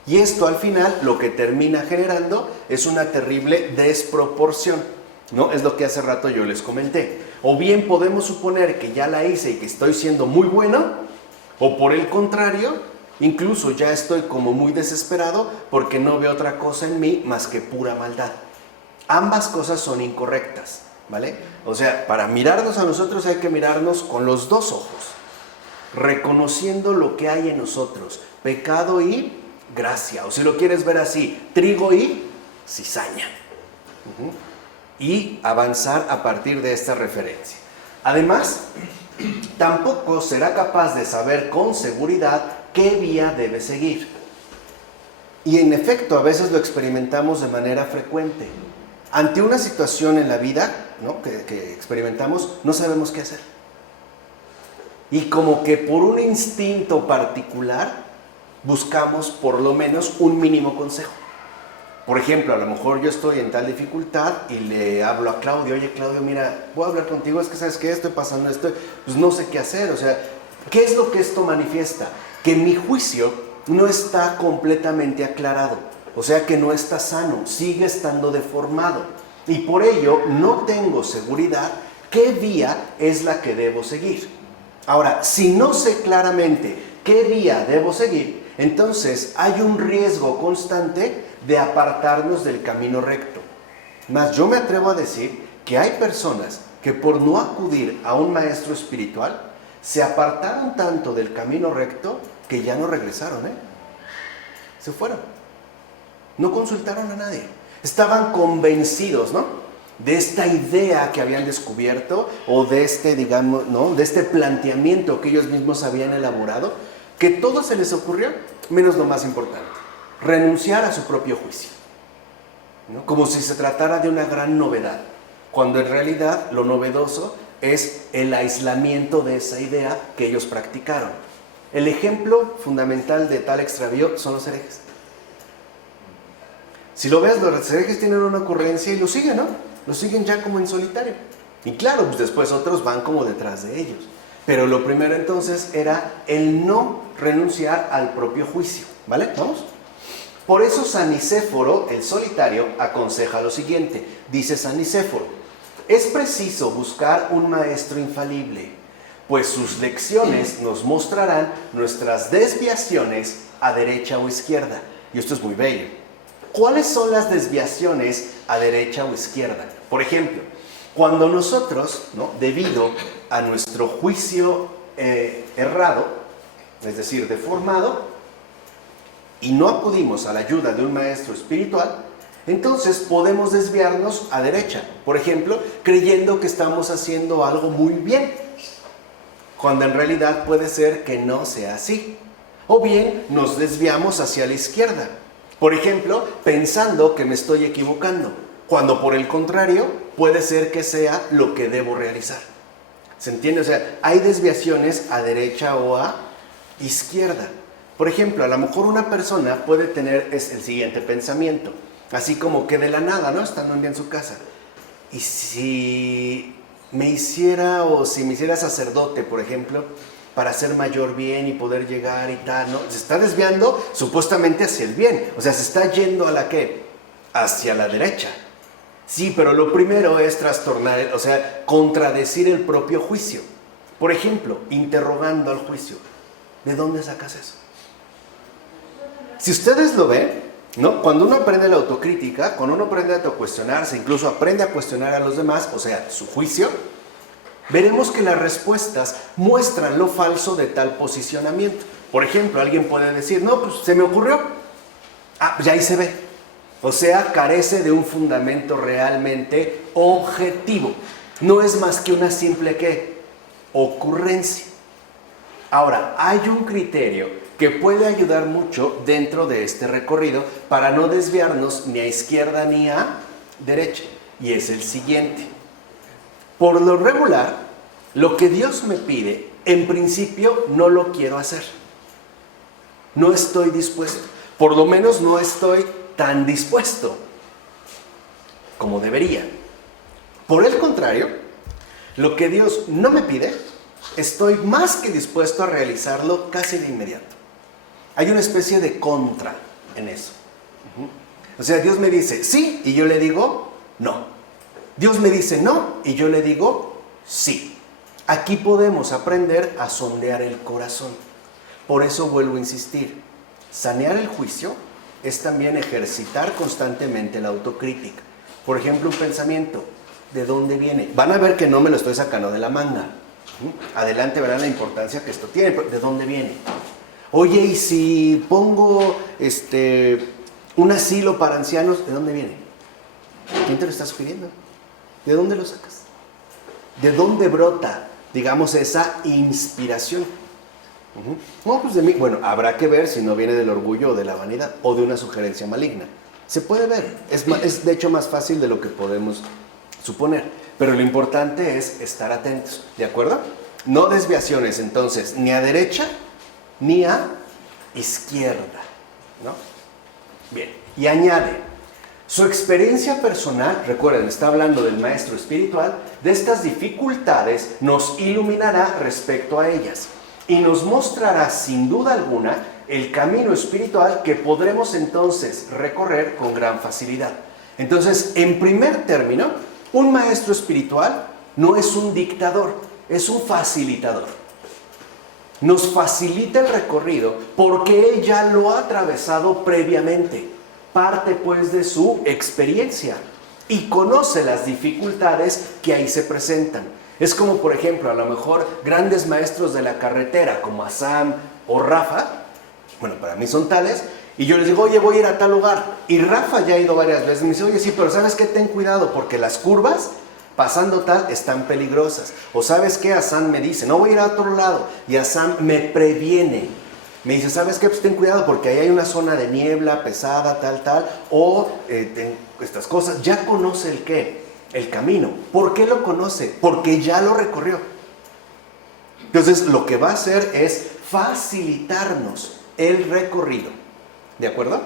Y esto al final lo que termina generando es una terrible desproporción, ¿no? Es lo que hace rato yo les comenté. O bien podemos suponer que ya la hice y que estoy siendo muy bueno, o por el contrario, incluso ya estoy como muy desesperado porque no veo otra cosa en mí más que pura maldad. Ambas cosas son incorrectas, ¿vale? O sea, para mirarnos a nosotros hay que mirarnos con los dos ojos, reconociendo lo que hay en nosotros, pecado y gracia, o si lo quieres ver así, trigo y cizaña. Y avanzar a partir de esta referencia. Además, tampoco será capaz de saber con seguridad qué vía debe seguir. Y en efecto, a veces lo experimentamos de manera frecuente. Ante una situación en la vida, ¿no?, que experimentamos, no sabemos qué hacer. Y como que por un instinto particular, buscamos por lo menos un mínimo consejo. Por ejemplo, a lo mejor yo estoy en tal dificultad y le hablo a Claudio: oye Claudio, mira, voy a hablar contigo, es que sabes que estoy pasando esto, pues no sé qué hacer. O sea, ¿qué es lo que esto manifiesta? Que mi juicio no está completamente aclarado, o sea que no está sano, sigue estando deformado, y por ello no tengo seguridad qué vía es la que debo seguir. Ahora, si no sé claramente qué vía debo seguir, entonces hay un riesgo constante de apartarnos del camino recto. Mas yo me atrevo a decir que hay personas que por no acudir a un maestro espiritual se apartaron tanto del camino recto que ya no regresaron, se fueron. No consultaron a nadie. Estaban convencidos, ¿no?, de esta idea que habían descubierto, o de este, digamos, ¿no?, de este planteamiento que ellos mismos habían elaborado, que todo se les ocurrió, menos lo más importante: renunciar a su propio juicio, ¿no?, como si se tratara de una gran novedad, cuando en realidad lo novedoso es el aislamiento de esa idea que ellos practicaron. El ejemplo fundamental de tal extravío son los herejes. Si lo ves, los herejes tienen una ocurrencia y lo siguen, ¿no? Lo siguen ya como en solitario. Y claro, pues después otros van como detrás de ellos. Pero lo primero entonces era el no renunciar al propio juicio, ¿vale? ¿Vamos? Por eso San Nicéforo, el solitario, aconseja lo siguiente. Dice San Nicéforo: es preciso buscar un maestro infalible, pues sus lecciones nos mostrarán nuestras desviaciones a derecha o izquierda. Y esto es muy bello. ¿Cuáles son las desviaciones a derecha o izquierda? Por ejemplo, cuando nosotros, ¿no?, debido a nuestro juicio errado, es decir, deformado, y no acudimos a la ayuda de un maestro espiritual, entonces podemos desviarnos a derecha. Por ejemplo, creyendo que estamos haciendo algo muy bien, cuando en realidad puede ser que no sea así. O bien nos desviamos hacia la izquierda. Por ejemplo, pensando que me estoy equivocando, cuando por el contrario puede ser que sea lo que debo realizar. ¿Se entiende? O sea, hay desviaciones a derecha o a izquierda. Por ejemplo, a lo mejor una persona puede tener el siguiente pensamiento, así como que de la nada, ¿no?, estando un día en su casa. Y si me hiciera sacerdote, por ejemplo, para hacer mayor bien y poder llegar y tal, ¿no? Se está desviando supuestamente hacia el bien. O sea, se está yendo a la ¿qué? Hacia la derecha. Sí, pero lo primero es trastornar, o sea, contradecir el propio juicio. Por ejemplo, interrogando al juicio. ¿De dónde sacas eso? Si ustedes lo ven, ¿no?, cuando uno aprende la autocrítica, cuando uno aprende a autocuestionarse, incluso aprende a cuestionar a los demás, o sea, su juicio, veremos que las respuestas muestran lo falso de tal posicionamiento. Por ejemplo, alguien puede decir: no, pues se me ocurrió. Ah, pues ahí se ve. O sea, carece de un fundamento realmente objetivo. No es más que una simple ¿qué? Ocurrencia. Ahora, hay un criterio que puede ayudar mucho dentro de este recorrido para no desviarnos ni a izquierda ni a derecha. Y es el siguiente. Por lo regular, lo que Dios me pide, en principio no lo quiero hacer. No estoy dispuesto. Por lo menos no estoy tan dispuesto como debería. Por el contrario, lo que Dios no me pide, estoy más que dispuesto a realizarlo casi de inmediato. Hay una especie de contra en eso. O sea, Dios me dice sí y yo le digo no. Dios me dice no y yo le digo sí. Aquí podemos aprender a sondear el corazón. Por eso vuelvo a insistir. Sanear el juicio es también ejercitar constantemente la autocrítica. Por ejemplo, un pensamiento, ¿de dónde viene? Van a ver que no me lo estoy sacando de la manga. Adelante verán la importancia que esto tiene. ¿De dónde viene? Oye, ¿y si pongo un asilo para ancianos? ¿De dónde viene? ¿Quién te lo está sugiriendo? ¿De dónde lo sacas? ¿De dónde brota, digamos, esa inspiración? No, pues de mí. Bueno, habrá que ver si no viene del orgullo o de la vanidad o de una sugerencia maligna. Se puede ver. Es de hecho más fácil de lo que podemos suponer. Pero lo importante es estar atentos, ¿de acuerdo? No desviaciones, entonces, ni a derecha ni a izquierda, ¿no? Bien, y añade, su experiencia personal, recuerden, está hablando del maestro espiritual, de estas dificultades nos iluminará respecto a ellas y nos mostrará sin duda alguna el camino espiritual que podremos entonces recorrer con gran facilidad. Entonces, en primer término, un maestro espiritual no es un dictador, es un facilitador. Nos facilita el recorrido porque él ya lo ha atravesado previamente. Parte pues de su experiencia y conoce las dificultades que ahí se presentan. Es como, por ejemplo, a lo mejor grandes maestros de la carretera como Hassan o Rafa, bueno, para mí son tales, y yo les digo, oye, voy a ir a tal lugar. Y Rafa ya ha ido varias veces, me dice, oye, sí, pero ¿sabes qué? Ten cuidado porque las curvas pasando tal, están peligrosas. O ¿sabes qué? Hassan me dice, no voy a ir a otro lado. Y Hassan me previene. Me dice, ¿sabes qué? Pues ten cuidado porque ahí hay una zona de niebla pesada, tal. O estas cosas. Ya conoce el qué, el camino. ¿Por qué lo conoce? Porque ya lo recorrió. Entonces, lo que va a hacer es facilitarnos el recorrido. ¿De acuerdo?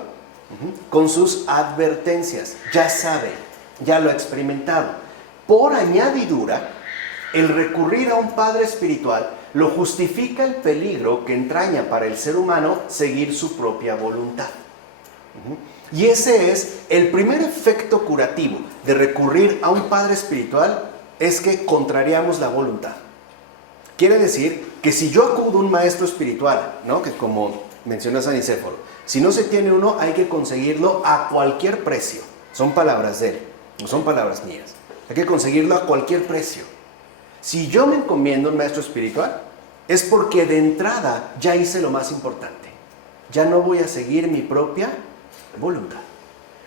Con sus advertencias. Ya sabe, ya lo ha experimentado. Por añadidura, el recurrir a un padre espiritual lo justifica el peligro que entraña para el ser humano seguir su propia voluntad. Y ese es el primer efecto curativo de recurrir a un padre espiritual, es que contrariamos la voluntad. Quiere decir que si yo acudo a un maestro espiritual, ¿no?, que como menciona San Nicéforo, si no se tiene uno hay que conseguirlo a cualquier precio. Son palabras de él, no son palabras mías. Hay que conseguirlo a cualquier precio. Si yo me encomiendo a un maestro espiritual, es porque de entrada ya hice lo más importante. Ya no voy a seguir mi propia voluntad.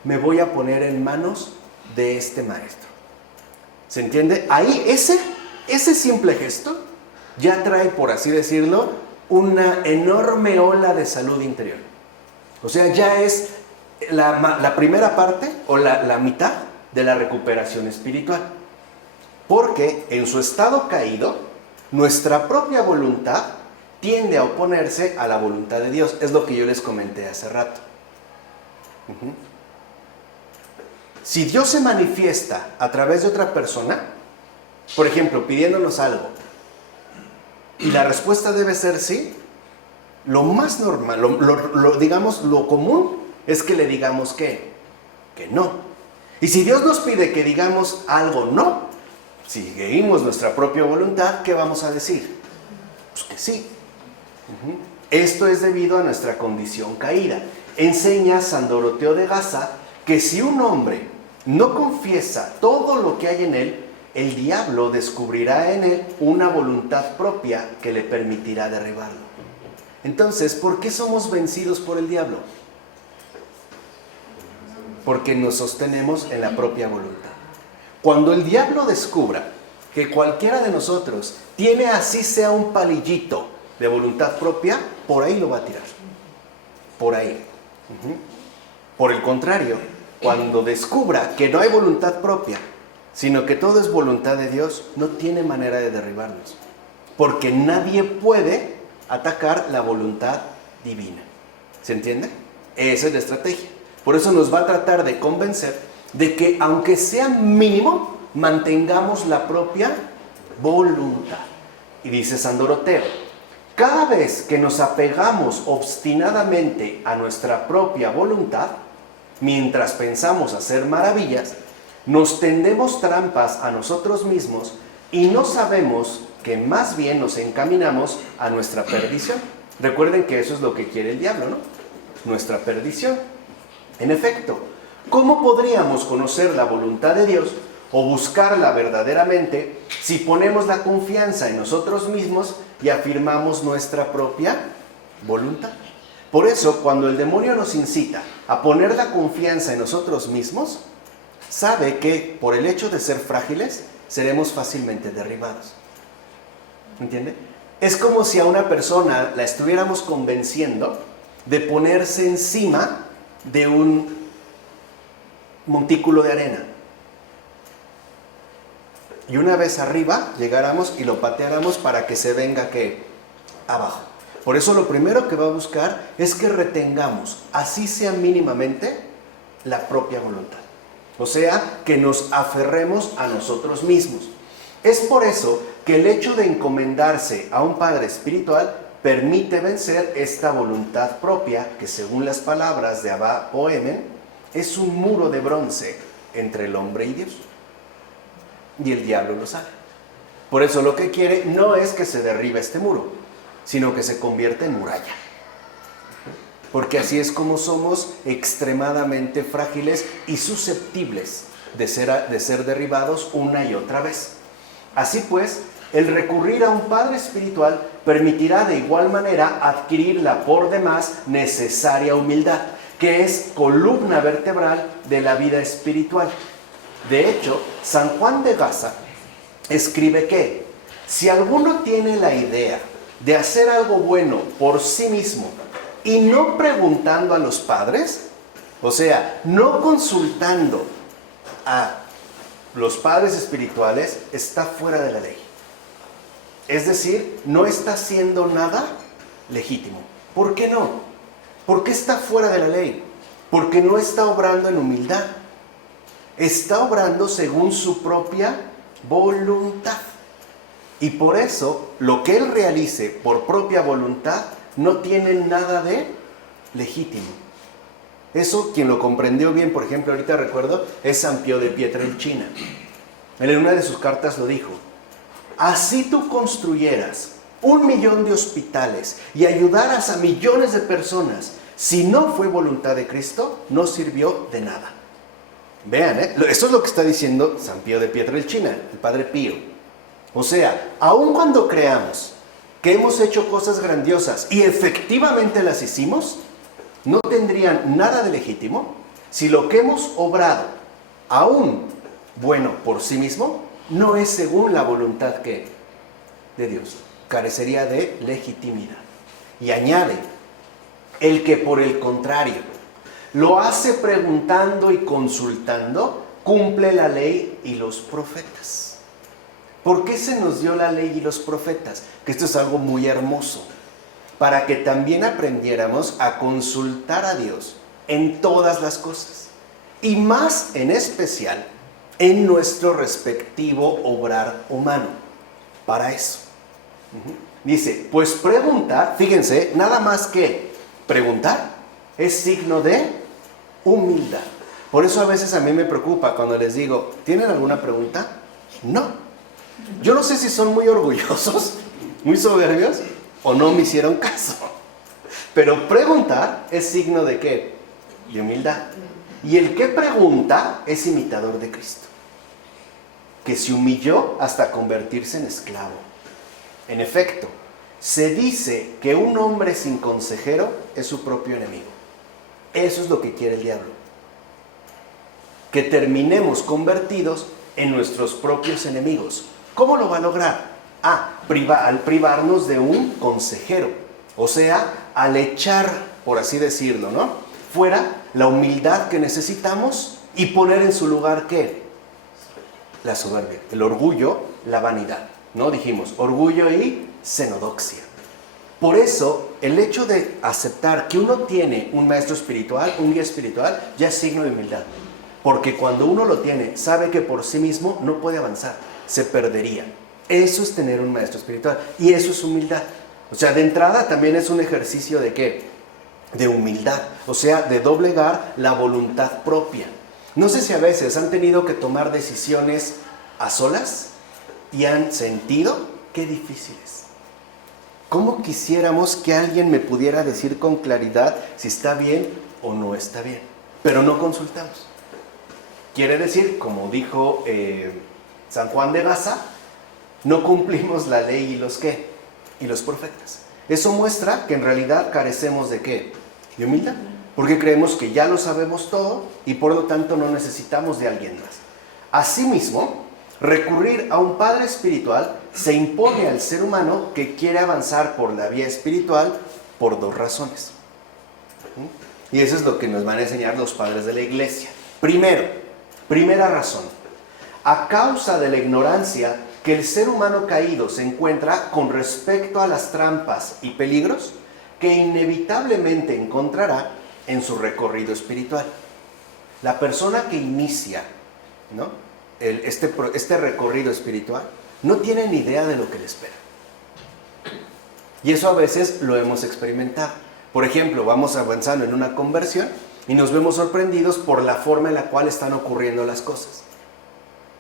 Me voy a poner en manos de este maestro. ¿Se entiende? Ahí ese simple gesto ya trae, por así decirlo, una enorme ola de salud interior. O sea, ya es la primera parte o la mitad de la recuperación espiritual. Porque en su estado caído, nuestra propia voluntad tiende a oponerse a la voluntad de Dios. Es lo que yo les comenté hace rato. Si Dios se manifiesta a través de otra persona, por ejemplo, pidiéndonos algo, y la respuesta debe ser sí, lo más normal, digamos, lo común es que le digamos que no. Y si Dios nos pide que digamos algo no, si seguimos nuestra propia voluntad, ¿qué vamos a decir? Pues que sí. Esto es debido a nuestra condición caída. Enseña San Doroteo de Gaza que si un hombre no confiesa todo lo que hay en él, el diablo descubrirá en él una voluntad propia que le permitirá derribarlo. Entonces, ¿por qué somos vencidos por el diablo? Porque nos sostenemos en la propia voluntad. Cuando el diablo descubra que cualquiera de nosotros tiene así sea un palillito de voluntad propia, por ahí lo va a tirar. Por ahí. Por el contrario, cuando descubra que no hay voluntad propia, sino que todo es voluntad de Dios, no tiene manera de derribarnos. Porque nadie puede atacar la voluntad divina. ¿Se entiende? Esa es la estrategia. Por eso nos va a tratar de convencer de que, aunque sea mínimo, mantengamos la propia voluntad. Y dice San Doroteo, cada vez que nos apegamos obstinadamente a nuestra propia voluntad, mientras pensamos hacer maravillas, nos tendemos trampas a nosotros mismos y no sabemos que más bien nos encaminamos a nuestra perdición. Recuerden que eso es lo que quiere el diablo, ¿no? Nuestra perdición. En efecto, ¿cómo podríamos conocer la voluntad de Dios o buscarla verdaderamente si ponemos la confianza en nosotros mismos y afirmamos nuestra propia voluntad? Por eso, cuando el demonio nos incita a poner la confianza en nosotros mismos, sabe que por el hecho de ser frágiles, seremos fácilmente derribados. ¿Entiende? Es como si a una persona la estuviéramos convenciendo de ponerse encima de un montículo de arena. Y una vez arriba, llegáramos y lo pateáramos para que se venga, ¿qué? Abajo. Por eso lo primero que va a buscar es que retengamos, así sea mínimamente, la propia voluntad. O sea, que nos aferremos a nosotros mismos. Es por eso que el hecho de encomendarse a un padre espiritual permite vencer esta voluntad propia que, según las palabras de Abba Boehmen, es un muro de bronce entre el hombre y Dios. Y el diablo lo sabe. Por eso lo que quiere no es que se derribe este muro, sino que se convierta en muralla. Porque así es como somos extremadamente frágiles y susceptibles de ser derribados una y otra vez. Así pues, el recurrir a un padre espiritual permitirá de igual manera adquirir la por demás necesaria humildad, que es columna vertebral de la vida espiritual. De hecho, San Juan de Gaza escribe que si alguno tiene la idea de hacer algo bueno por sí mismo y no preguntando a los padres, o sea, no consultando a los padres espirituales, está fuera de la ley. Es decir, no está haciendo nada legítimo. ¿Por qué no? ¿Por qué está fuera de la ley? Porque no está obrando en humildad. está obrando según su propia voluntad. Y por eso, lo que Él realice por propia voluntad no tiene nada de legítimo. Eso, quien lo comprendió bien, por ejemplo, ahorita recuerdo, es San Pío de Pietrelcina. Él en una de sus cartas lo dijo: así tú construyeras 1 millón de hospitales y ayudaras a millones de personas, si no fue voluntad de Cristo, no sirvió de nada. Vean, eso es lo que está diciendo San Pío de Pietrelcina, el Padre Pío. O sea, aun cuando creamos que hemos hecho cosas grandiosas y efectivamente las hicimos, no tendrían nada de legítimo si lo que hemos obrado, aún bueno por sí mismo, no es según la voluntad de Dios. Carecería de legitimidad. Y añade, el que por el contrario lo hace preguntando y consultando, cumple la ley y los profetas. ¿Por qué se nos dio la ley y los profetas? Que esto es algo muy hermoso. Para que también aprendiéramos a consultar a Dios en todas las cosas. Y más en especial en nuestro respectivo obrar humano. Para eso. Dice, pues preguntar, fíjense, nada más que preguntar es signo de humildad. Por eso a veces a mí me preocupa cuando les digo, ¿tienen alguna pregunta? No. Yo no sé si son muy orgullosos, muy soberbios, o no me hicieron caso. Pero preguntar es signo de ¿qué? De humildad. Y el que pregunta es imitador de Cristo, que se humilló hasta convertirse en esclavo. En efecto, se dice que un hombre sin consejero es su propio enemigo. Eso es lo que quiere el diablo. Que terminemos convertidos en nuestros propios enemigos. ¿Cómo lo va a lograr? Al privarnos de un consejero. O sea, al echar, por así decirlo, ¿no?, fuera la humildad que necesitamos y poner en su lugar, ¿qué? La soberbia, el orgullo, la vanidad. ¿No? Dijimos, orgullo y xenodoxia. Por eso, el hecho de aceptar que uno tiene un maestro espiritual, un guía espiritual, ya es signo de humildad. Porque cuando uno lo tiene, sabe que por sí mismo no puede avanzar, se perdería. Eso es tener un maestro espiritual y eso es humildad. O sea, de entrada también es un ejercicio de ¿qué? De humildad, o sea, de doblegar la voluntad propia. No sé si a veces han tenido que tomar decisiones a solas y han sentido qué difíciles. ¿Cómo quisiéramos que alguien me pudiera decir con claridad si está bien o no está bien? Pero no consultamos. Quiere decir, como dijo San Juan de Gaza, no cumplimos la ley y los ¿qué? Y los profetas. Eso muestra que en realidad carecemos de ¿qué? De humildad. Porque creemos que ya lo sabemos todo y por lo tanto no necesitamos de alguien más. Asimismo, recurrir a un padre espiritual se impone al ser humano que quiere avanzar por la vía espiritual por 2 razones. Y eso es lo que nos van a enseñar los padres de la iglesia. Primera razón, a causa de la ignorancia que el ser humano caído se encuentra con respecto a las trampas y peligros que inevitablemente encontrará en su recorrido espiritual. La persona que inicia, ¿no?, este recorrido espiritual no tiene ni idea de lo que le espera. Y eso a veces lo hemos experimentado. Por ejemplo, vamos avanzando en una conversión y nos vemos sorprendidos por la forma en la cual están ocurriendo las cosas.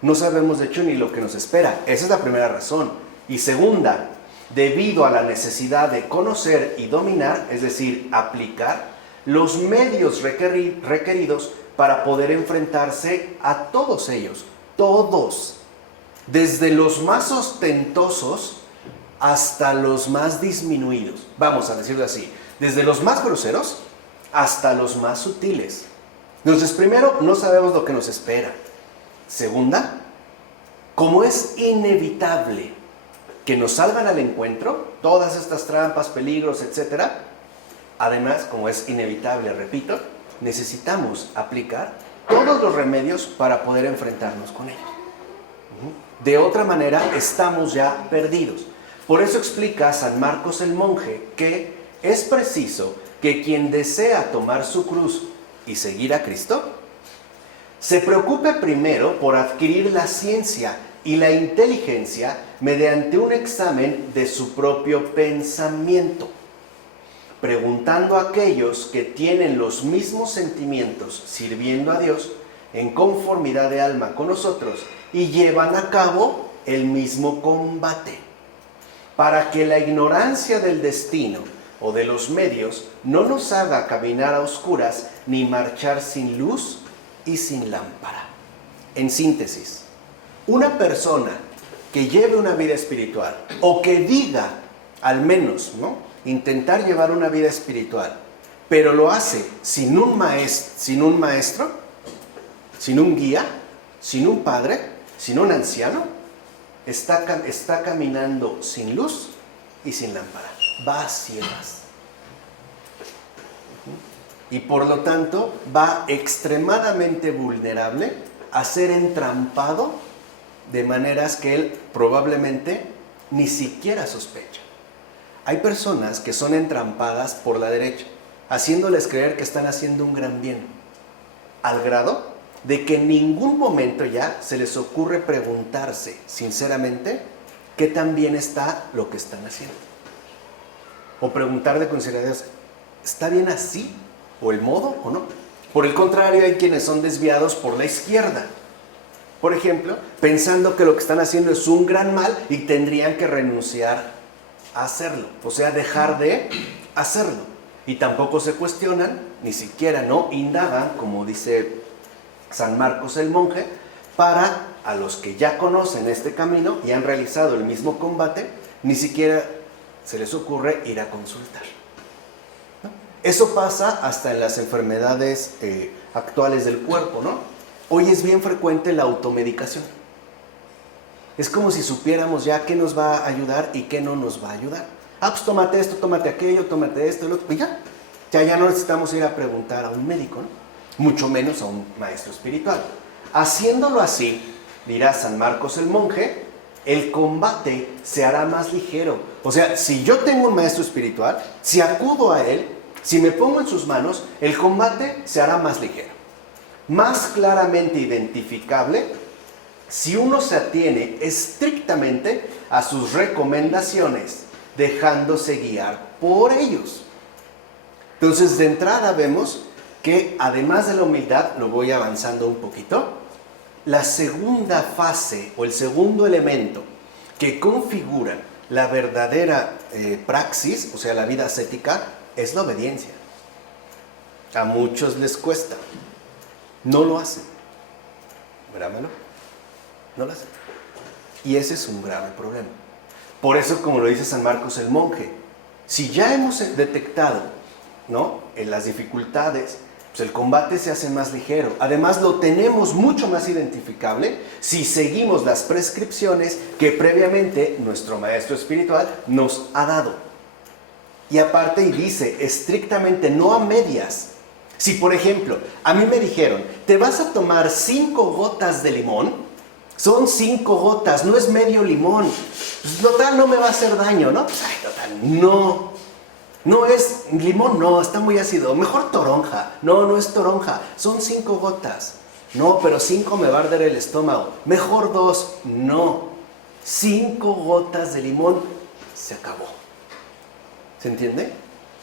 No sabemos de hecho ni lo que nos espera. Esa es la primera razón. Y segunda, debido a la necesidad de conocer y dominar, es decir, aplicar los medios requeridos para poder enfrentarse a todos ellos. Todos. Desde los más ostentosos hasta los más disminuidos. Vamos a decirlo así. Desde los más groseros hasta los más sutiles. Entonces, primero, no sabemos lo que nos espera. Segunda, como es inevitable que nos salgan al encuentro, todas estas trampas, peligros, etc. Además, como es inevitable, repito, necesitamos aplicar todos los remedios para poder enfrentarnos con ellos. De otra manera, estamos ya perdidos. Por eso explica San Marcos el monje que es preciso que quien desea tomar su cruz y seguir a Cristo, se preocupe primero por adquirir la ciencia y la inteligencia mediante un examen de su propio pensamiento, preguntando a aquellos que tienen los mismos sentimientos sirviendo a Dios en conformidad de alma con nosotros y llevan a cabo el mismo combate, para que la ignorancia del destino o de los medios no nos haga caminar a oscuras ni marchar sin luz y sin lámpara. En síntesis, una persona que lleve una vida espiritual o que diga, al menos, ¿no?, intentar llevar una vida espiritual, pero lo hace sin un maestro, sin un guía, sin un padre, sin un anciano, está caminando sin luz y sin lámpara. Va a ciegas. Y por lo tanto va extremadamente vulnerable a ser entrampado de maneras que él probablemente ni siquiera sospecha. Hay personas que son entrampadas por la derecha, haciéndoles creer que están haciendo un gran bien, al grado de que en ningún momento ya se les ocurre preguntarse sinceramente qué tan bien está lo que están haciendo. O preguntar con sinceridad, ¿está bien así? ¿O el modo o no? Por el contrario, hay quienes son desviados por la izquierda. Por ejemplo, pensando que lo que están haciendo es un gran mal y tendrían que renunciar a hacerlo. O sea, dejar de hacerlo. Y tampoco se cuestionan, ni siquiera no indagan, como dice San Marcos el monje, para a los que ya conocen este camino y han realizado el mismo combate, ni siquiera se les ocurre ir a consultar. ¿No? Eso pasa hasta en las enfermedades actuales del cuerpo, ¿no? Hoy es bien frecuente la automedicación. Es como si supiéramos ya qué nos va a ayudar y qué no nos va a ayudar. Ah, pues tómate esto, tómate aquello, tómate esto, lo otro, y ya no necesitamos ir a preguntar a un médico, ¿no? Mucho menos a un maestro espiritual. Haciéndolo así, dirá San Marcos el monje, el combate se hará más ligero. O sea, si yo tengo un maestro espiritual, si acudo a él, si me pongo en sus manos, el combate se hará más ligero, más claramente identificable, si uno se atiene estrictamente a sus recomendaciones, dejándose guiar por ellos. Entonces, de entrada vemos que además de la humildad, lo voy avanzando un poquito, la segunda fase o el segundo elemento que configura la verdadera praxis, o sea, la vida ascética, es la obediencia. A muchos les cuesta, no lo hacen, ¿verdad? No lo hacen. Y ese es un grave problema. Por eso, como lo dice San Marcos el monje, si ya hemos detectado, ¿no?, en las dificultades, pues el combate se hace más ligero. Además, lo tenemos mucho más identificable si seguimos las prescripciones que previamente nuestro maestro espiritual nos ha dado. Y aparte, y dice estrictamente, no a medias. Si, por ejemplo, a mí me dijeron, te vas a tomar 5 gotas de limón, son 5 gotas, no es medio limón. Pues, total, no me va a hacer daño, ¿no? Pues, ay, total, no es limón, no, está muy ácido. Mejor toronja. No es toronja. Son 5 gotas. No, pero 5 me va a arder el estómago. Mejor 2. No. 5 gotas de limón. Se acabó. ¿Se entiende?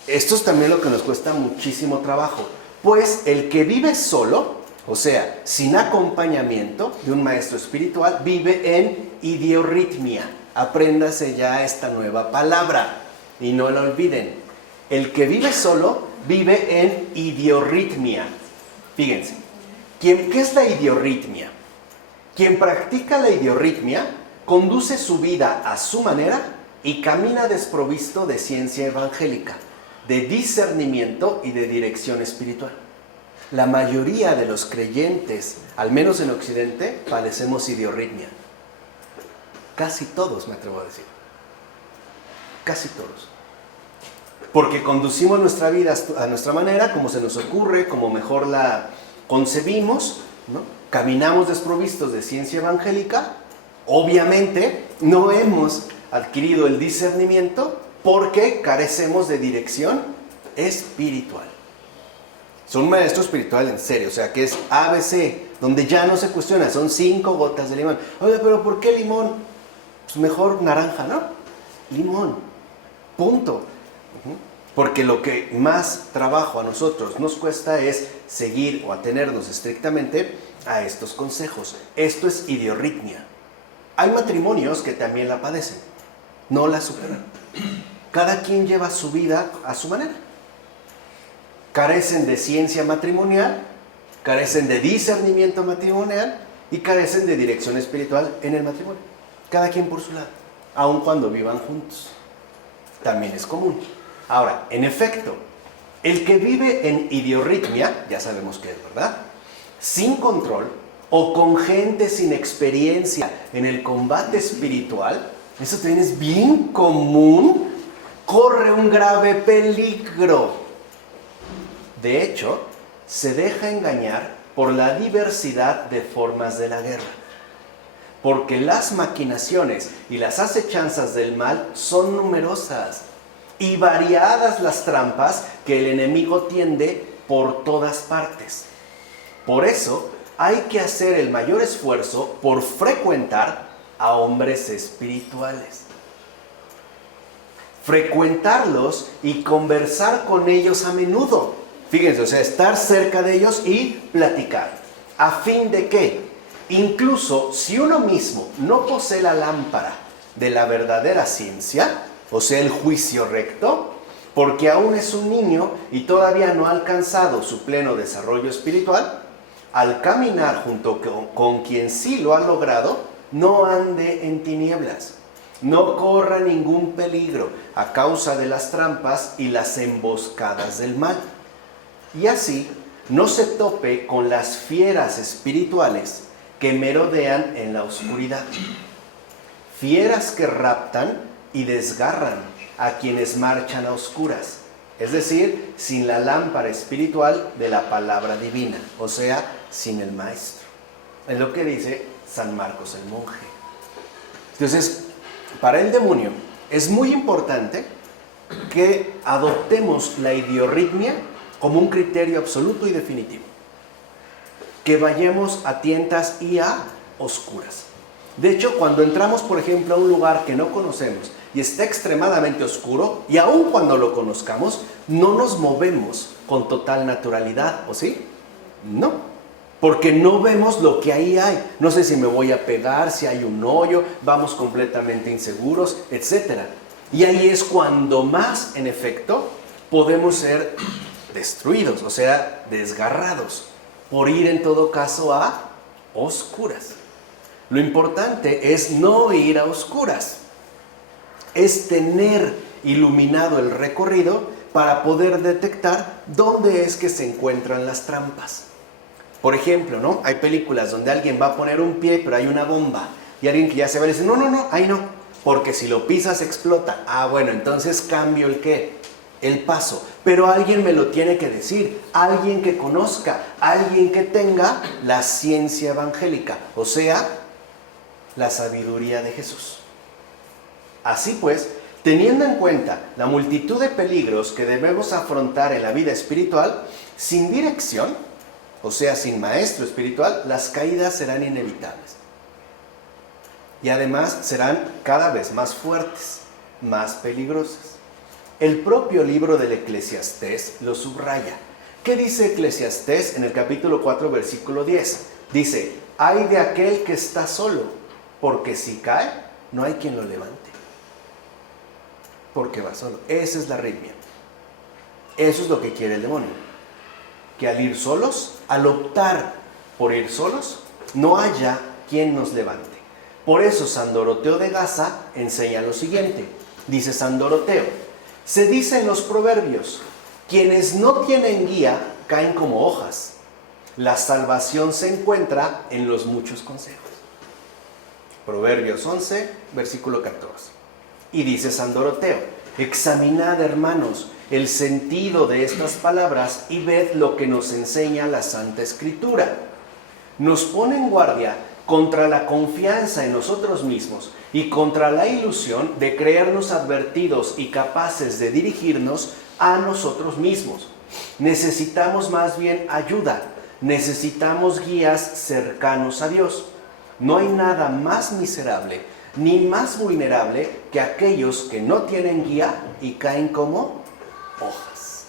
Esto es también lo que nos cuesta muchísimo trabajo. Pues el que vive solo, o sea, sin acompañamiento de un maestro espiritual, vive en idiorritmia. Apréndase ya esta nueva palabra y no la olviden. El que vive solo vive en idiorritmia. Fíjense, ¿qué es la idiorritmia? Quien practica la idiorritmia conduce su vida a su manera y camina desprovisto de ciencia evangélica, de discernimiento y de dirección espiritual. La mayoría de los creyentes, al menos en Occidente, padecemos idiorritmia. Casi todos, me atrevo a decir. Casi todos. Porque conducimos nuestra vida a nuestra manera, como se nos ocurre, como mejor la concebimos, ¿no? Caminamos desprovistos de ciencia evangélica. Obviamente no hemos adquirido el discernimiento porque carecemos de dirección espiritual. son maestro espiritual en serio, o sea, que es ABC, donde ya no se cuestiona, son 5 gotas de limón. Oye, pero ¿por qué limón? Pues mejor naranja, ¿no? Limón, punto. Porque lo que más trabajo a nosotros nos cuesta es seguir o atenernos estrictamente a estos consejos. Esto es idiorritmia. Hay matrimonios que también la padecen, no la superan. Cada quien lleva su vida a su manera. Carecen de ciencia matrimonial, carecen de discernimiento matrimonial y carecen de dirección espiritual en el matrimonio. Cada quien por su lado, aun cuando vivan juntos. También es común. Ahora, en efecto, el que vive en idiorritmia, ya sabemos qué es, ¿verdad? Sin control o con gente sin experiencia en el combate espiritual, eso también es bien común, corre un grave peligro. De hecho, se deja engañar por la diversidad de formas de la guerra. Porque las maquinaciones y las acechanzas del mal son numerosas y variadas las trampas que el enemigo tiende por todas partes. Por eso hay que hacer el mayor esfuerzo por frecuentar a hombres espirituales. Frecuentarlos y conversar con ellos a menudo. Fíjense, o sea, estar cerca de ellos y platicar. ¿A fin de qué? Incluso si uno mismo no posee la lámpara de la verdadera ciencia, o sea, el juicio recto, porque aún es un niño y todavía no ha alcanzado su pleno desarrollo espiritual, al caminar junto con quien sí lo ha logrado, no ande en tinieblas, no corra ningún peligro a causa de las trampas y las emboscadas del mal. Y así no se tope con las fieras espirituales que merodean en la oscuridad. Fieras que raptan y desgarran a quienes marchan a oscuras, es decir, sin la lámpara espiritual de la palabra divina, o sea, sin el maestro. Es lo que dice San Marcos el monje. Entonces, para el demonio es muy importante que adoptemos la idiorritmia como un criterio absoluto y definitivo. Que vayamos a tientas y a oscuras. De hecho, cuando entramos, por ejemplo, a un lugar que no conocemos y está extremadamente oscuro, y aun cuando lo conozcamos, no nos movemos con total naturalidad, ¿o sí? No, porque no vemos lo que ahí hay. No sé si me voy a pegar, si hay un hoyo, vamos completamente inseguros, etc. Y ahí es cuando más, en efecto, podemos ser destruidos, o sea, desgarrados, por ir en todo caso a oscuras. Lo importante es no ir a oscuras, es tener iluminado el recorrido para poder detectar dónde es que se encuentran las trampas. Por ejemplo, ¿no? Hay películas donde alguien va a poner un pie, pero hay una bomba, y alguien que ya se va y dice, no, ahí no, porque si lo pisas explota. Ah, bueno, entonces cambio el qué, el paso. Pero alguien me lo tiene que decir, alguien que conozca, alguien que tenga la ciencia evangélica, o sea, la sabiduría de Jesús. Así pues, teniendo en cuenta la multitud de peligros que debemos afrontar en la vida espiritual, sin dirección, o sea, sin maestro espiritual, las caídas serán inevitables. Y además serán cada vez más fuertes, más peligrosas. El propio libro del Eclesiastés lo subraya. ¿Qué dice Eclesiastés en el capítulo 4, versículo 10? Dice, ay de aquel que está solo, porque si cae, no hay quien lo levante. Porque va solo. Esa es la arritmia. Eso es lo que quiere el demonio. Que al ir solos, al optar por ir solos, no haya quien nos levante. Por eso San Doroteo de Gaza enseña lo siguiente. Dice San Doroteo, se dice en los proverbios, quienes no tienen guía caen como hojas. La salvación se encuentra en los muchos consejos. Proverbios 11, versículo 14. Y dice San Doroteo, examinad, hermanos, el sentido de estas palabras y ved lo que nos enseña la Santa Escritura. Nos pone en guardia contra la confianza en nosotros mismos y contra la ilusión de creernos advertidos y capaces de dirigirnos a nosotros mismos. Necesitamos más bien ayuda, necesitamos guías cercanos a Dios. No hay nada más miserable ni más vulnerable que aquellos que no tienen guía y caen como hojas.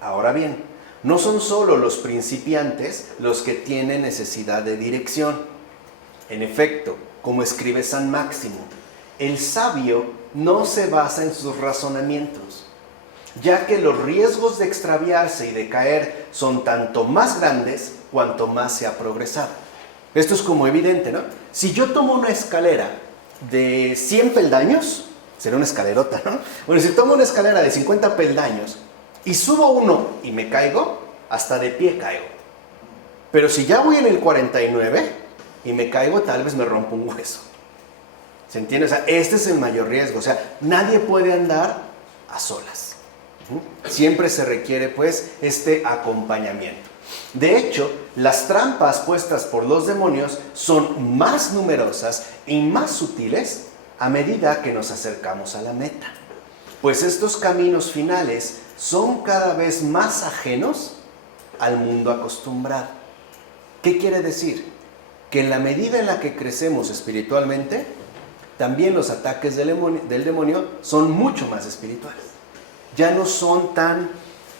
Ahora bien, no son solo los principiantes los que tienen necesidad de dirección. En efecto, como escribe San Máximo, el sabio no se basa en sus razonamientos, ya que los riesgos de extraviarse y de caer son tanto más grandes cuanto más se ha progresado. Esto es como evidente, ¿no? Si yo tomo una escalera de 100 peldaños, será una escalerota, ¿no? Bueno, si tomo una escalera de 50 peldaños y subo uno y me caigo, hasta de pie caigo. Pero si ya voy en el 49 y me caigo, tal vez me rompo un hueso. ¿Se entiende? O sea, este es el mayor riesgo. O sea, nadie puede andar a solas. Siempre se requiere, pues, este acompañamiento. De hecho, las trampas puestas por los demonios son más numerosas y más sutiles a medida que nos acercamos a la meta. Pues estos caminos finales son cada vez más ajenos al mundo acostumbrado. ¿Qué quiere decir? Que en la medida en la que crecemos espiritualmente, también los ataques del demonio son mucho más espirituales. Ya no son tan,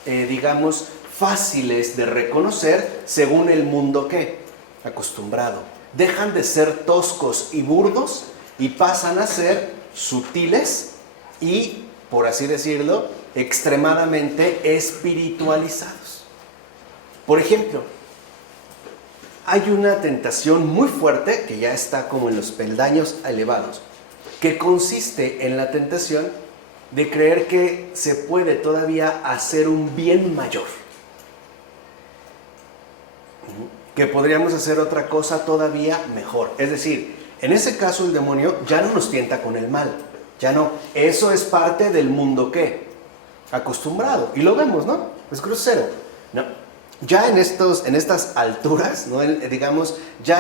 digamos, fáciles de reconocer según el mundo que acostumbrado. Dejan de ser toscos y burdos y pasan a ser sutiles y, por así decirlo, extremadamente espiritualizados. Por ejemplo, hay una tentación muy fuerte que ya está como en los peldaños elevados, que consiste en la tentación de creer que se puede todavía hacer un bien mayor, que podríamos hacer otra cosa todavía mejor. Es decir, en ese caso el demonio ya no nos tienta con el mal, ya no, eso es parte del mundo que acostumbrado, y lo vemos, ¿no? Es grosero, ¿no? Ya en estas alturas, ¿no? Digamos, ya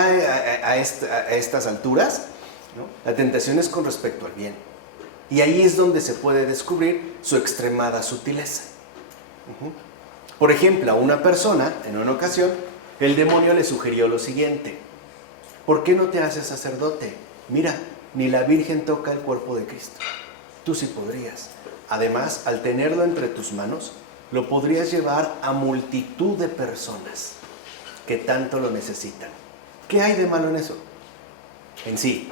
a estas alturas, ¿no? La tentación es con respecto al bien. Y ahí es donde se puede descubrir su extremada sutileza. Por ejemplo, a una persona, en una ocasión, el demonio le sugirió lo siguiente: ¿por qué no te haces sacerdote? Mira, ni la Virgen toca el cuerpo de Cristo. Tú sí podrías. Además, al tenerlo entre tus manos, lo podrías llevar a multitud de personas que tanto lo necesitan. ¿Qué hay de malo en eso? En sí,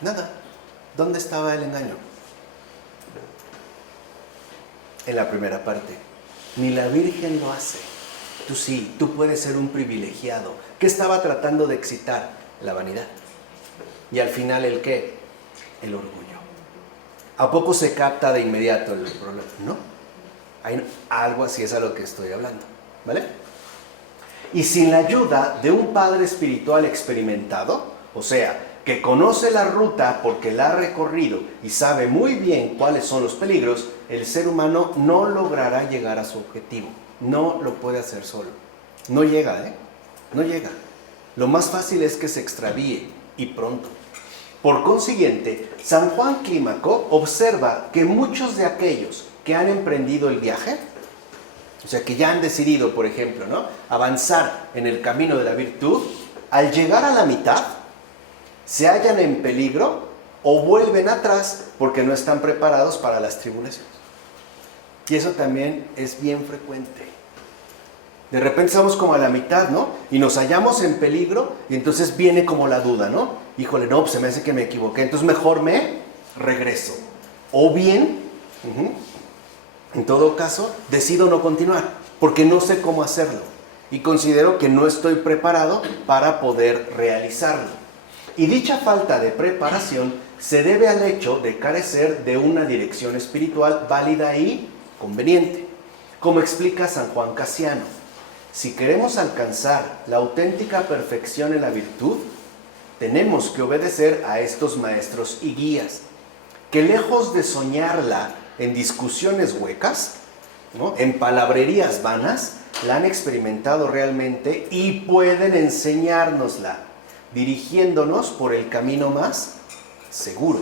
nada. ¿Dónde estaba el engaño? En la primera parte. Ni la Virgen lo hace. Tú sí, tú puedes ser un privilegiado. ¿Qué estaba tratando de excitar? La vanidad. Y al final, ¿el qué? El orgullo. ¿A poco se capta de inmediato el problema? No. Hay algo así es a lo que estoy hablando. ¿Vale? Y sin la ayuda de un padre espiritual experimentado, o sea, que conoce la ruta porque la ha recorrido y sabe muy bien cuáles son los peligros, el ser humano no logrará llegar a su objetivo. No lo puede hacer solo. No llega, ¿eh? No llega. Lo más fácil es que se extravíe, y pronto. Por consiguiente, San Juan Clímaco observa que muchos de aquellos que han emprendido el viaje, o sea, que ya han decidido, por ejemplo, ¿no?, avanzar en el camino de la virtud, al llegar a la mitad, se hallan en peligro o vuelven atrás porque no están preparados para las tribulaciones. Y eso también es bien frecuente. De repente estamos como a la mitad, ¿no? Y nos hallamos en peligro y entonces viene como la duda, ¿no? Híjole, no, pues se me hace que me equivoqué, entonces mejor me regreso. O bien, en todo caso, decido no continuar porque no sé cómo hacerlo y considero que no estoy preparado para poder realizarlo. Y dicha falta de preparación se debe al hecho de carecer de una dirección espiritual válida y conveniente. Como explica San Juan Casiano, si queremos alcanzar la auténtica perfección en la virtud, tenemos que obedecer a estos maestros y guías, que lejos de soñarla en discusiones huecas, ¿no?, en palabrerías vanas, la han experimentado realmente y pueden enseñárnosla, dirigiéndonos por el camino más seguro.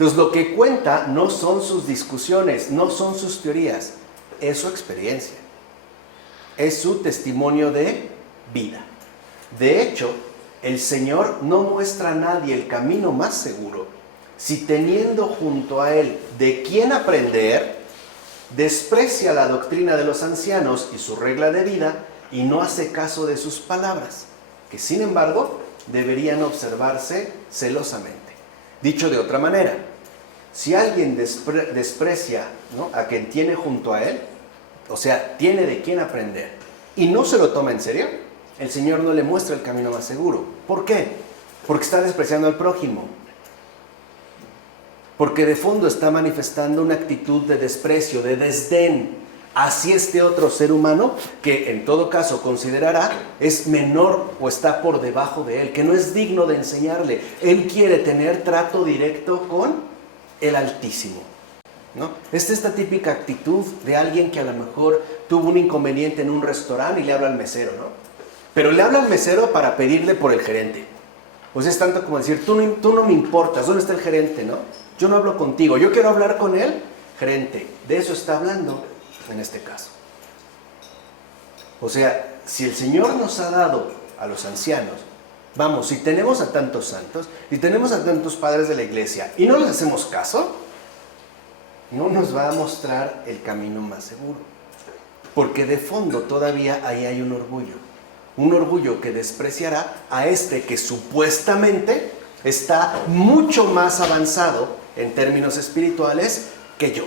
Entonces lo que cuenta no son sus discusiones, no son sus teorías, es su experiencia, es su testimonio de vida. De hecho, el Señor no muestra a nadie el camino más seguro si teniendo junto a Él de quién aprender, desprecia la doctrina de los ancianos y su regla de vida y no hace caso de sus palabras, que sin embargo deberían observarse celosamente. Dicho de otra manera, si alguien desprecia, ¿no?, a quien tiene junto a él, o sea, tiene de quién aprender, y no se lo toma en serio, el Señor no le muestra el camino más seguro. ¿Por qué? Porque está despreciando al prójimo. Porque de fondo está manifestando una actitud de desprecio, de desdén hacia este otro ser humano que en todo caso considerará es menor o está por debajo de él, que no es digno de enseñarle. Él quiere tener trato directo con el Altísimo, ¿no? Es esta típica actitud de alguien que a lo mejor tuvo un inconveniente en un restaurante y le habla al mesero, ¿no? Pero le habla al mesero para pedirle por el gerente. Pues es tanto como decir, tú no me importas, ¿dónde está el gerente, no? Yo no hablo contigo, yo quiero hablar con él, gerente. De eso está hablando en este caso. O sea, si el Señor nos ha dado a los ancianos, vamos, si tenemos a tantos santos, y tenemos a tantos padres de la iglesia, y no les hacemos caso, no nos va a mostrar el camino más seguro. Porque de fondo todavía ahí hay un orgullo que despreciará a este que supuestamente está mucho más avanzado en términos espirituales que yo.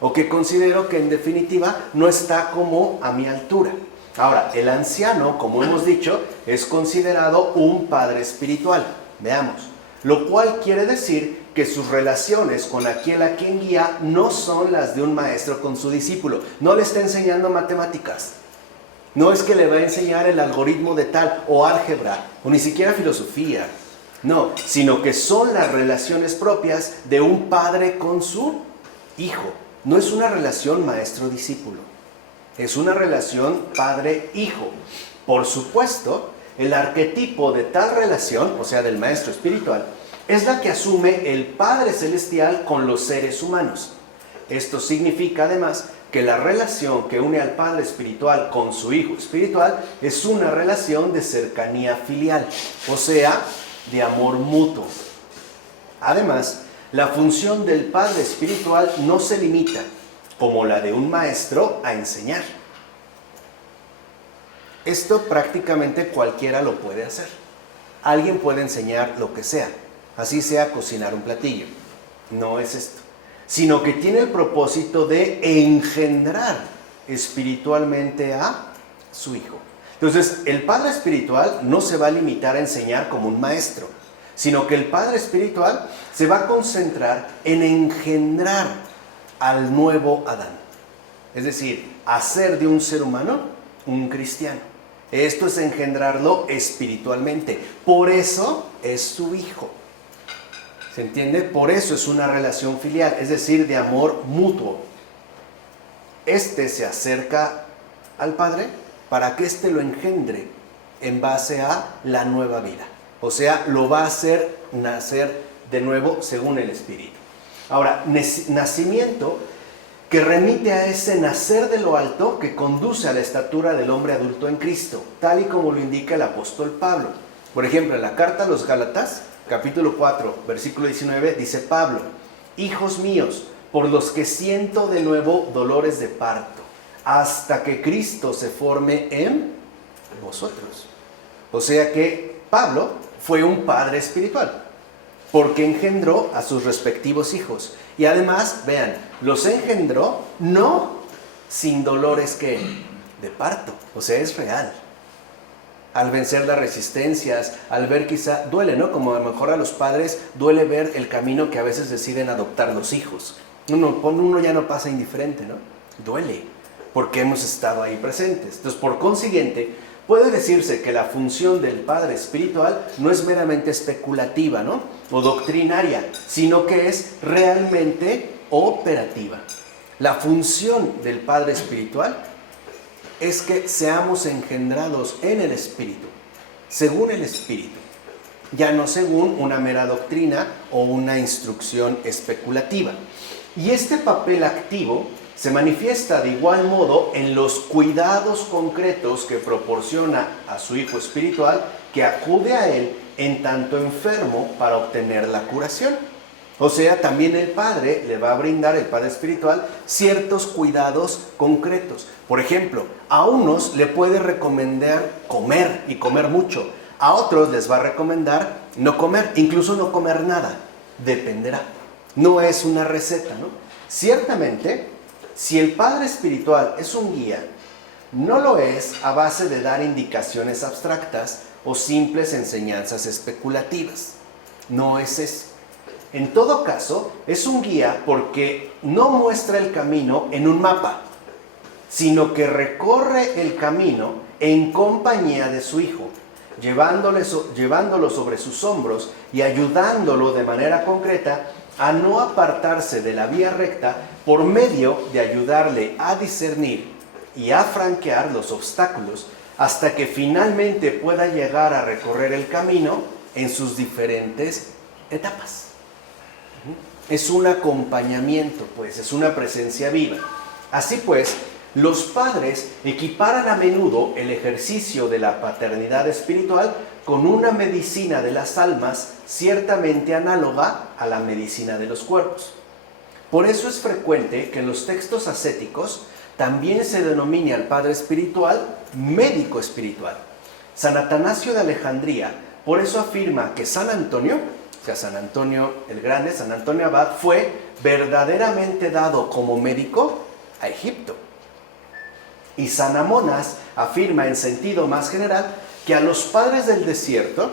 O que considero que en definitiva no está como a mi altura. Ahora, el anciano, como hemos dicho, es considerado un padre espiritual. Veamos. Lo cual quiere decir que sus relaciones con aquel a quien guía no son las de un maestro con su discípulo. No le está enseñando matemáticas. No es que le va a enseñar el algoritmo de tal, o álgebra, o ni siquiera filosofía. No, sino que son las relaciones propias de un padre con su hijo. No es una relación maestro-discípulo. Es una relación padre-hijo. Por supuesto, el arquetipo de tal relación, o sea, del maestro espiritual, es la que asume el Padre Celestial con los seres humanos. Esto significa además que la relación que une al Padre espiritual con su Hijo espiritual es una relación de cercanía filial, o sea, de amor mutuo. Además, la función del Padre espiritual no se limita, como la de un maestro, a enseñar. Esto prácticamente cualquiera lo puede hacer. Alguien puede enseñar lo que sea, así sea cocinar un platillo. No es esto, sino que tiene el propósito de engendrar espiritualmente a su Hijo. Entonces, el Padre espiritual no se va a limitar a enseñar como un maestro, sino que el Padre espiritual se va a concentrar en engendrar al nuevo Adán. Es decir, hacer de un ser humano un cristiano. Esto es engendrarlo espiritualmente. Por eso es su Hijo. ¿Se entiende? Por eso es una relación filial, es decir, de amor mutuo. Este se acerca al Padre para que éste lo engendre en base a la nueva vida. O sea, lo va a hacer nacer de nuevo según el Espíritu. Ahora, nacimiento que remite a ese nacer de lo alto que conduce a la estatura del hombre adulto en Cristo, tal y como lo indica el apóstol Pablo. Por ejemplo, en la carta a los Gálatas, capítulo 4, versículo 19, dice Pablo: hijos míos, por los que siento de nuevo dolores de parto, hasta que Cristo se forme en vosotros. O sea que Pablo fue un padre espiritual, porque engendró a sus respectivos hijos. Y además, vean, los engendró no sin dolores que de parto, o sea, es real. Al vencer las resistencias, al ver quizá, duele, ¿no? Como a lo mejor a los padres duele ver el camino que a veces deciden adoptar los hijos. Uno ya no pasa indiferente, ¿no? Duele, porque hemos estado ahí presentes. Entonces, por consiguiente, puede decirse que la función del padre espiritual no es meramente especulativa, ¿no?, o doctrinaria, sino que es realmente operativa. La función del padre espiritual es que seamos engendrados en el Espíritu, según el Espíritu, ya no según una mera doctrina o una instrucción especulativa. Y este papel activo se manifiesta de igual modo en los cuidados concretos que proporciona a su hijo espiritual que acude a él en tanto enfermo para obtener la curación. O sea, también el padre le va a brindar, el padre espiritual, ciertos cuidados concretos. Por ejemplo, a unos le puede recomendar comer y comer mucho. A otros les va a recomendar no comer, incluso no comer nada. Dependerá. No es una receta, ¿no? Ciertamente, si el padre espiritual es un guía, no lo es a base de dar indicaciones abstractas o simples enseñanzas especulativas. No es eso. En todo caso, es un guía porque no muestra el camino en un mapa, sino que recorre el camino en compañía de su hijo, llevándolo sobre sus hombros y ayudándolo de manera concreta a no apartarse de la vía recta por medio de ayudarle a discernir y a franquear los obstáculos hasta que finalmente pueda llegar a recorrer el camino en sus diferentes etapas. Es un acompañamiento, pues, es una presencia viva. Así pues, los padres equiparan a menudo el ejercicio de la paternidad espiritual con una medicina de las almas ciertamente análoga a la medicina de los cuerpos. Por eso es frecuente que en los textos ascéticos también se denomine al padre espiritual médico espiritual. San Atanasio de Alejandría por eso afirma que San Antonio, o sea, San Antonio el Grande, San Antonio Abad, fue verdaderamente dado como médico a Egipto. Y San Amonas afirma en sentido más general que a los padres del desierto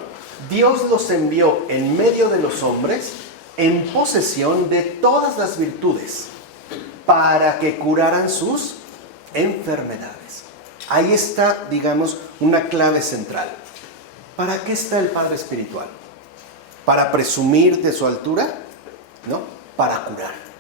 Dios los envió en medio de los hombres en posesión de todas las virtudes para que curaran sus enfermedades. Ahí está, digamos, una clave central. ¿Para qué está el padre espiritual? ¿Para presumir de su altura? ¿No? Para curar.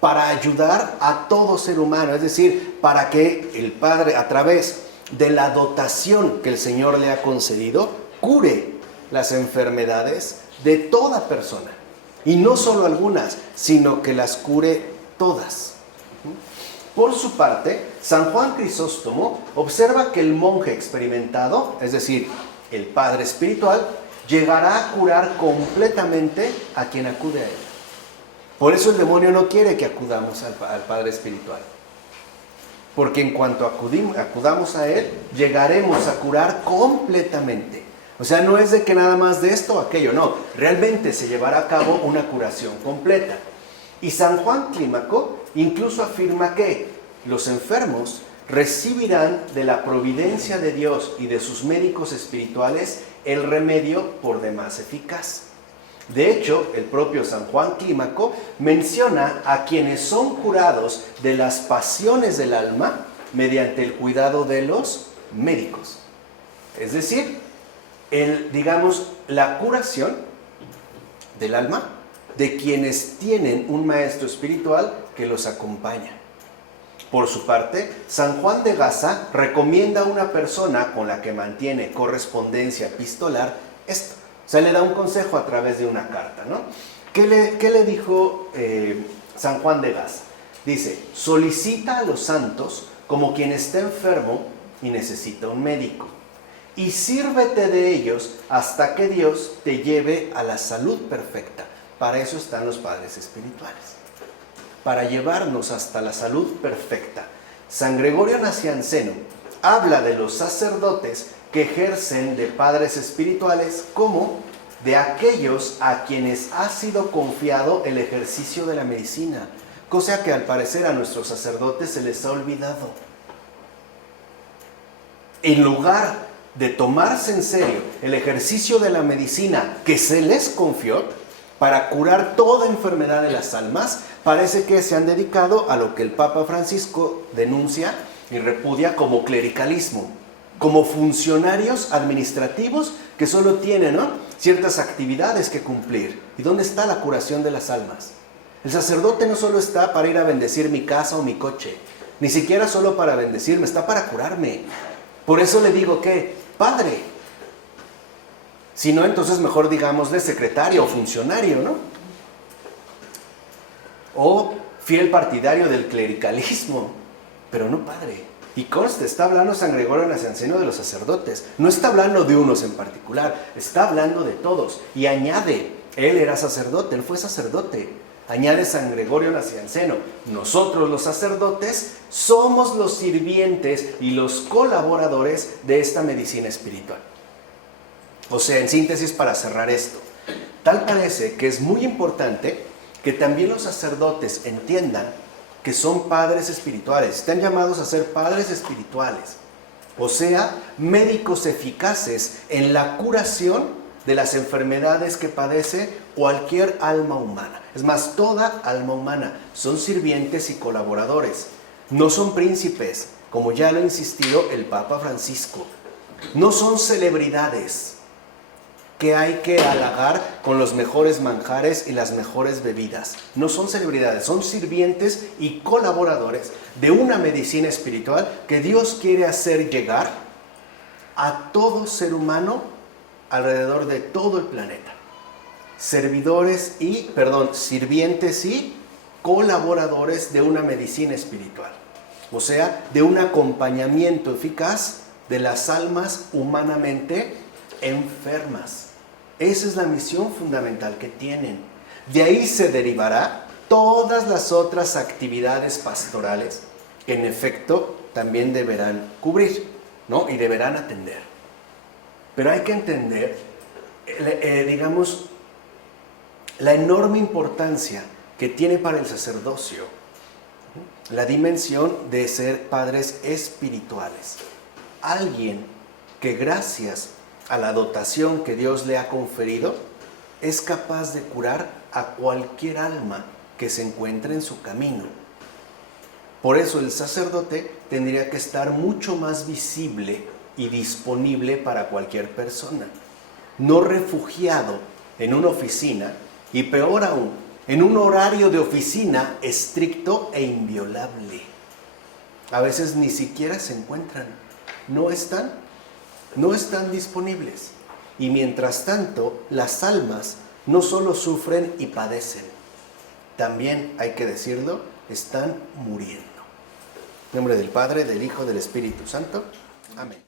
Para ayudar a todo ser humano, es decir, para que el Padre, a través de la dotación que el Señor le ha concedido, cure las enfermedades de toda persona. Y no solo algunas, sino que las cure todas. Por su parte, San Juan Crisóstomo observa que el monje experimentado, es decir, el Padre espiritual, llegará a curar completamente a quien acude a él. Por eso el demonio no quiere que acudamos al Padre espiritual. Porque en cuanto acudamos a él, llegaremos a curar completamente. O sea, no es de que nada más de esto o aquello, no. Realmente se llevará a cabo una curación completa. Y San Juan Clímaco incluso afirma que los enfermos recibirán de la providencia de Dios y de sus médicos espirituales el remedio por demás eficaz. De hecho, el propio San Juan Clímaco menciona a quienes son curados de las pasiones del alma mediante el cuidado de los médicos. Es decir, la curación del alma de quienes tienen un maestro espiritual que los acompaña. Por su parte, San Juan de Gaza recomienda a una persona con la que mantiene correspondencia epistolar esto. O sea, le da un consejo a través de una carta, ¿no? ¿Qué le dijo San Juan de Gaza? Dice, solicita a los santos como quien está enfermo y necesita un médico. Y sírvete de ellos hasta que Dios te lleve a la salud perfecta. Para eso están los padres espirituales. Para llevarnos hasta la salud perfecta. San Gregorio Nacianceno habla de los sacerdotes que ejercen de padres espirituales como de aquellos a quienes ha sido confiado el ejercicio de la medicina, cosa que al parecer a nuestros sacerdotes se les ha olvidado. En lugar de tomarse en serio el ejercicio de la medicina que se les confió para curar toda enfermedad de las almas, parece que se han dedicado a lo que el Papa Francisco denuncia y repudia como clericalismo, como funcionarios administrativos que solo tienen, ¿no?, ciertas actividades que cumplir. ¿Y dónde está la curación de las almas? El sacerdote no solo está para ir a bendecir mi casa o mi coche, ni siquiera solo para bendecirme, está para curarme. Por eso le digo que, padre, si no, entonces mejor digamos de secretario o funcionario, ¿no? o fiel partidario del clericalismo, pero no padre. Y conste, está hablando San Gregorio Nacianceno de los sacerdotes, no está hablando de unos en particular, está hablando de todos. Y añade, él era sacerdote, él fue sacerdote. Añade San Gregorio Nacianceno, nosotros los sacerdotes somos los sirvientes y los colaboradores de esta medicina espiritual. O sea, en síntesis, para cerrar esto, tal parece que es muy importante que también los sacerdotes entiendan que son padres espirituales, están llamados a ser padres espirituales, o sea, médicos eficaces en la curación de las enfermedades que padece cualquier alma humana. Es más, toda alma humana son sirvientes y colaboradores, no son príncipes, como ya lo ha insistido el Papa Francisco, no son celebridades que hay que halagar con los mejores manjares y las mejores bebidas. No son celebridades, son sirvientes y colaboradores de una medicina espiritual que Dios quiere hacer llegar a todo ser humano alrededor de todo el planeta. Sirvientes y colaboradores de una medicina espiritual. O sea, de un acompañamiento eficaz de las almas humanamente enfermas. Esa es la misión fundamental que tienen. De ahí se derivará todas las otras actividades pastorales que en efecto también deberán cubrir, ¿no? Y deberán atender. Pero hay que entender, la enorme importancia que tiene para el sacerdocio la dimensión de ser padres espirituales. Alguien que gracias a la dotación que Dios le ha conferido, es capaz de curar a cualquier alma que se encuentre en su camino. Por eso el sacerdote tendría que estar mucho más visible y disponible para cualquier persona, no refugiado en una oficina y peor aún, en un horario de oficina estricto e inviolable. A veces ni siquiera se encuentran, no están disponibles. Y mientras tanto, las almas no solo sufren y padecen, también, hay que decirlo, están muriendo. En nombre del Padre, del Hijo, del Espíritu Santo. Amén.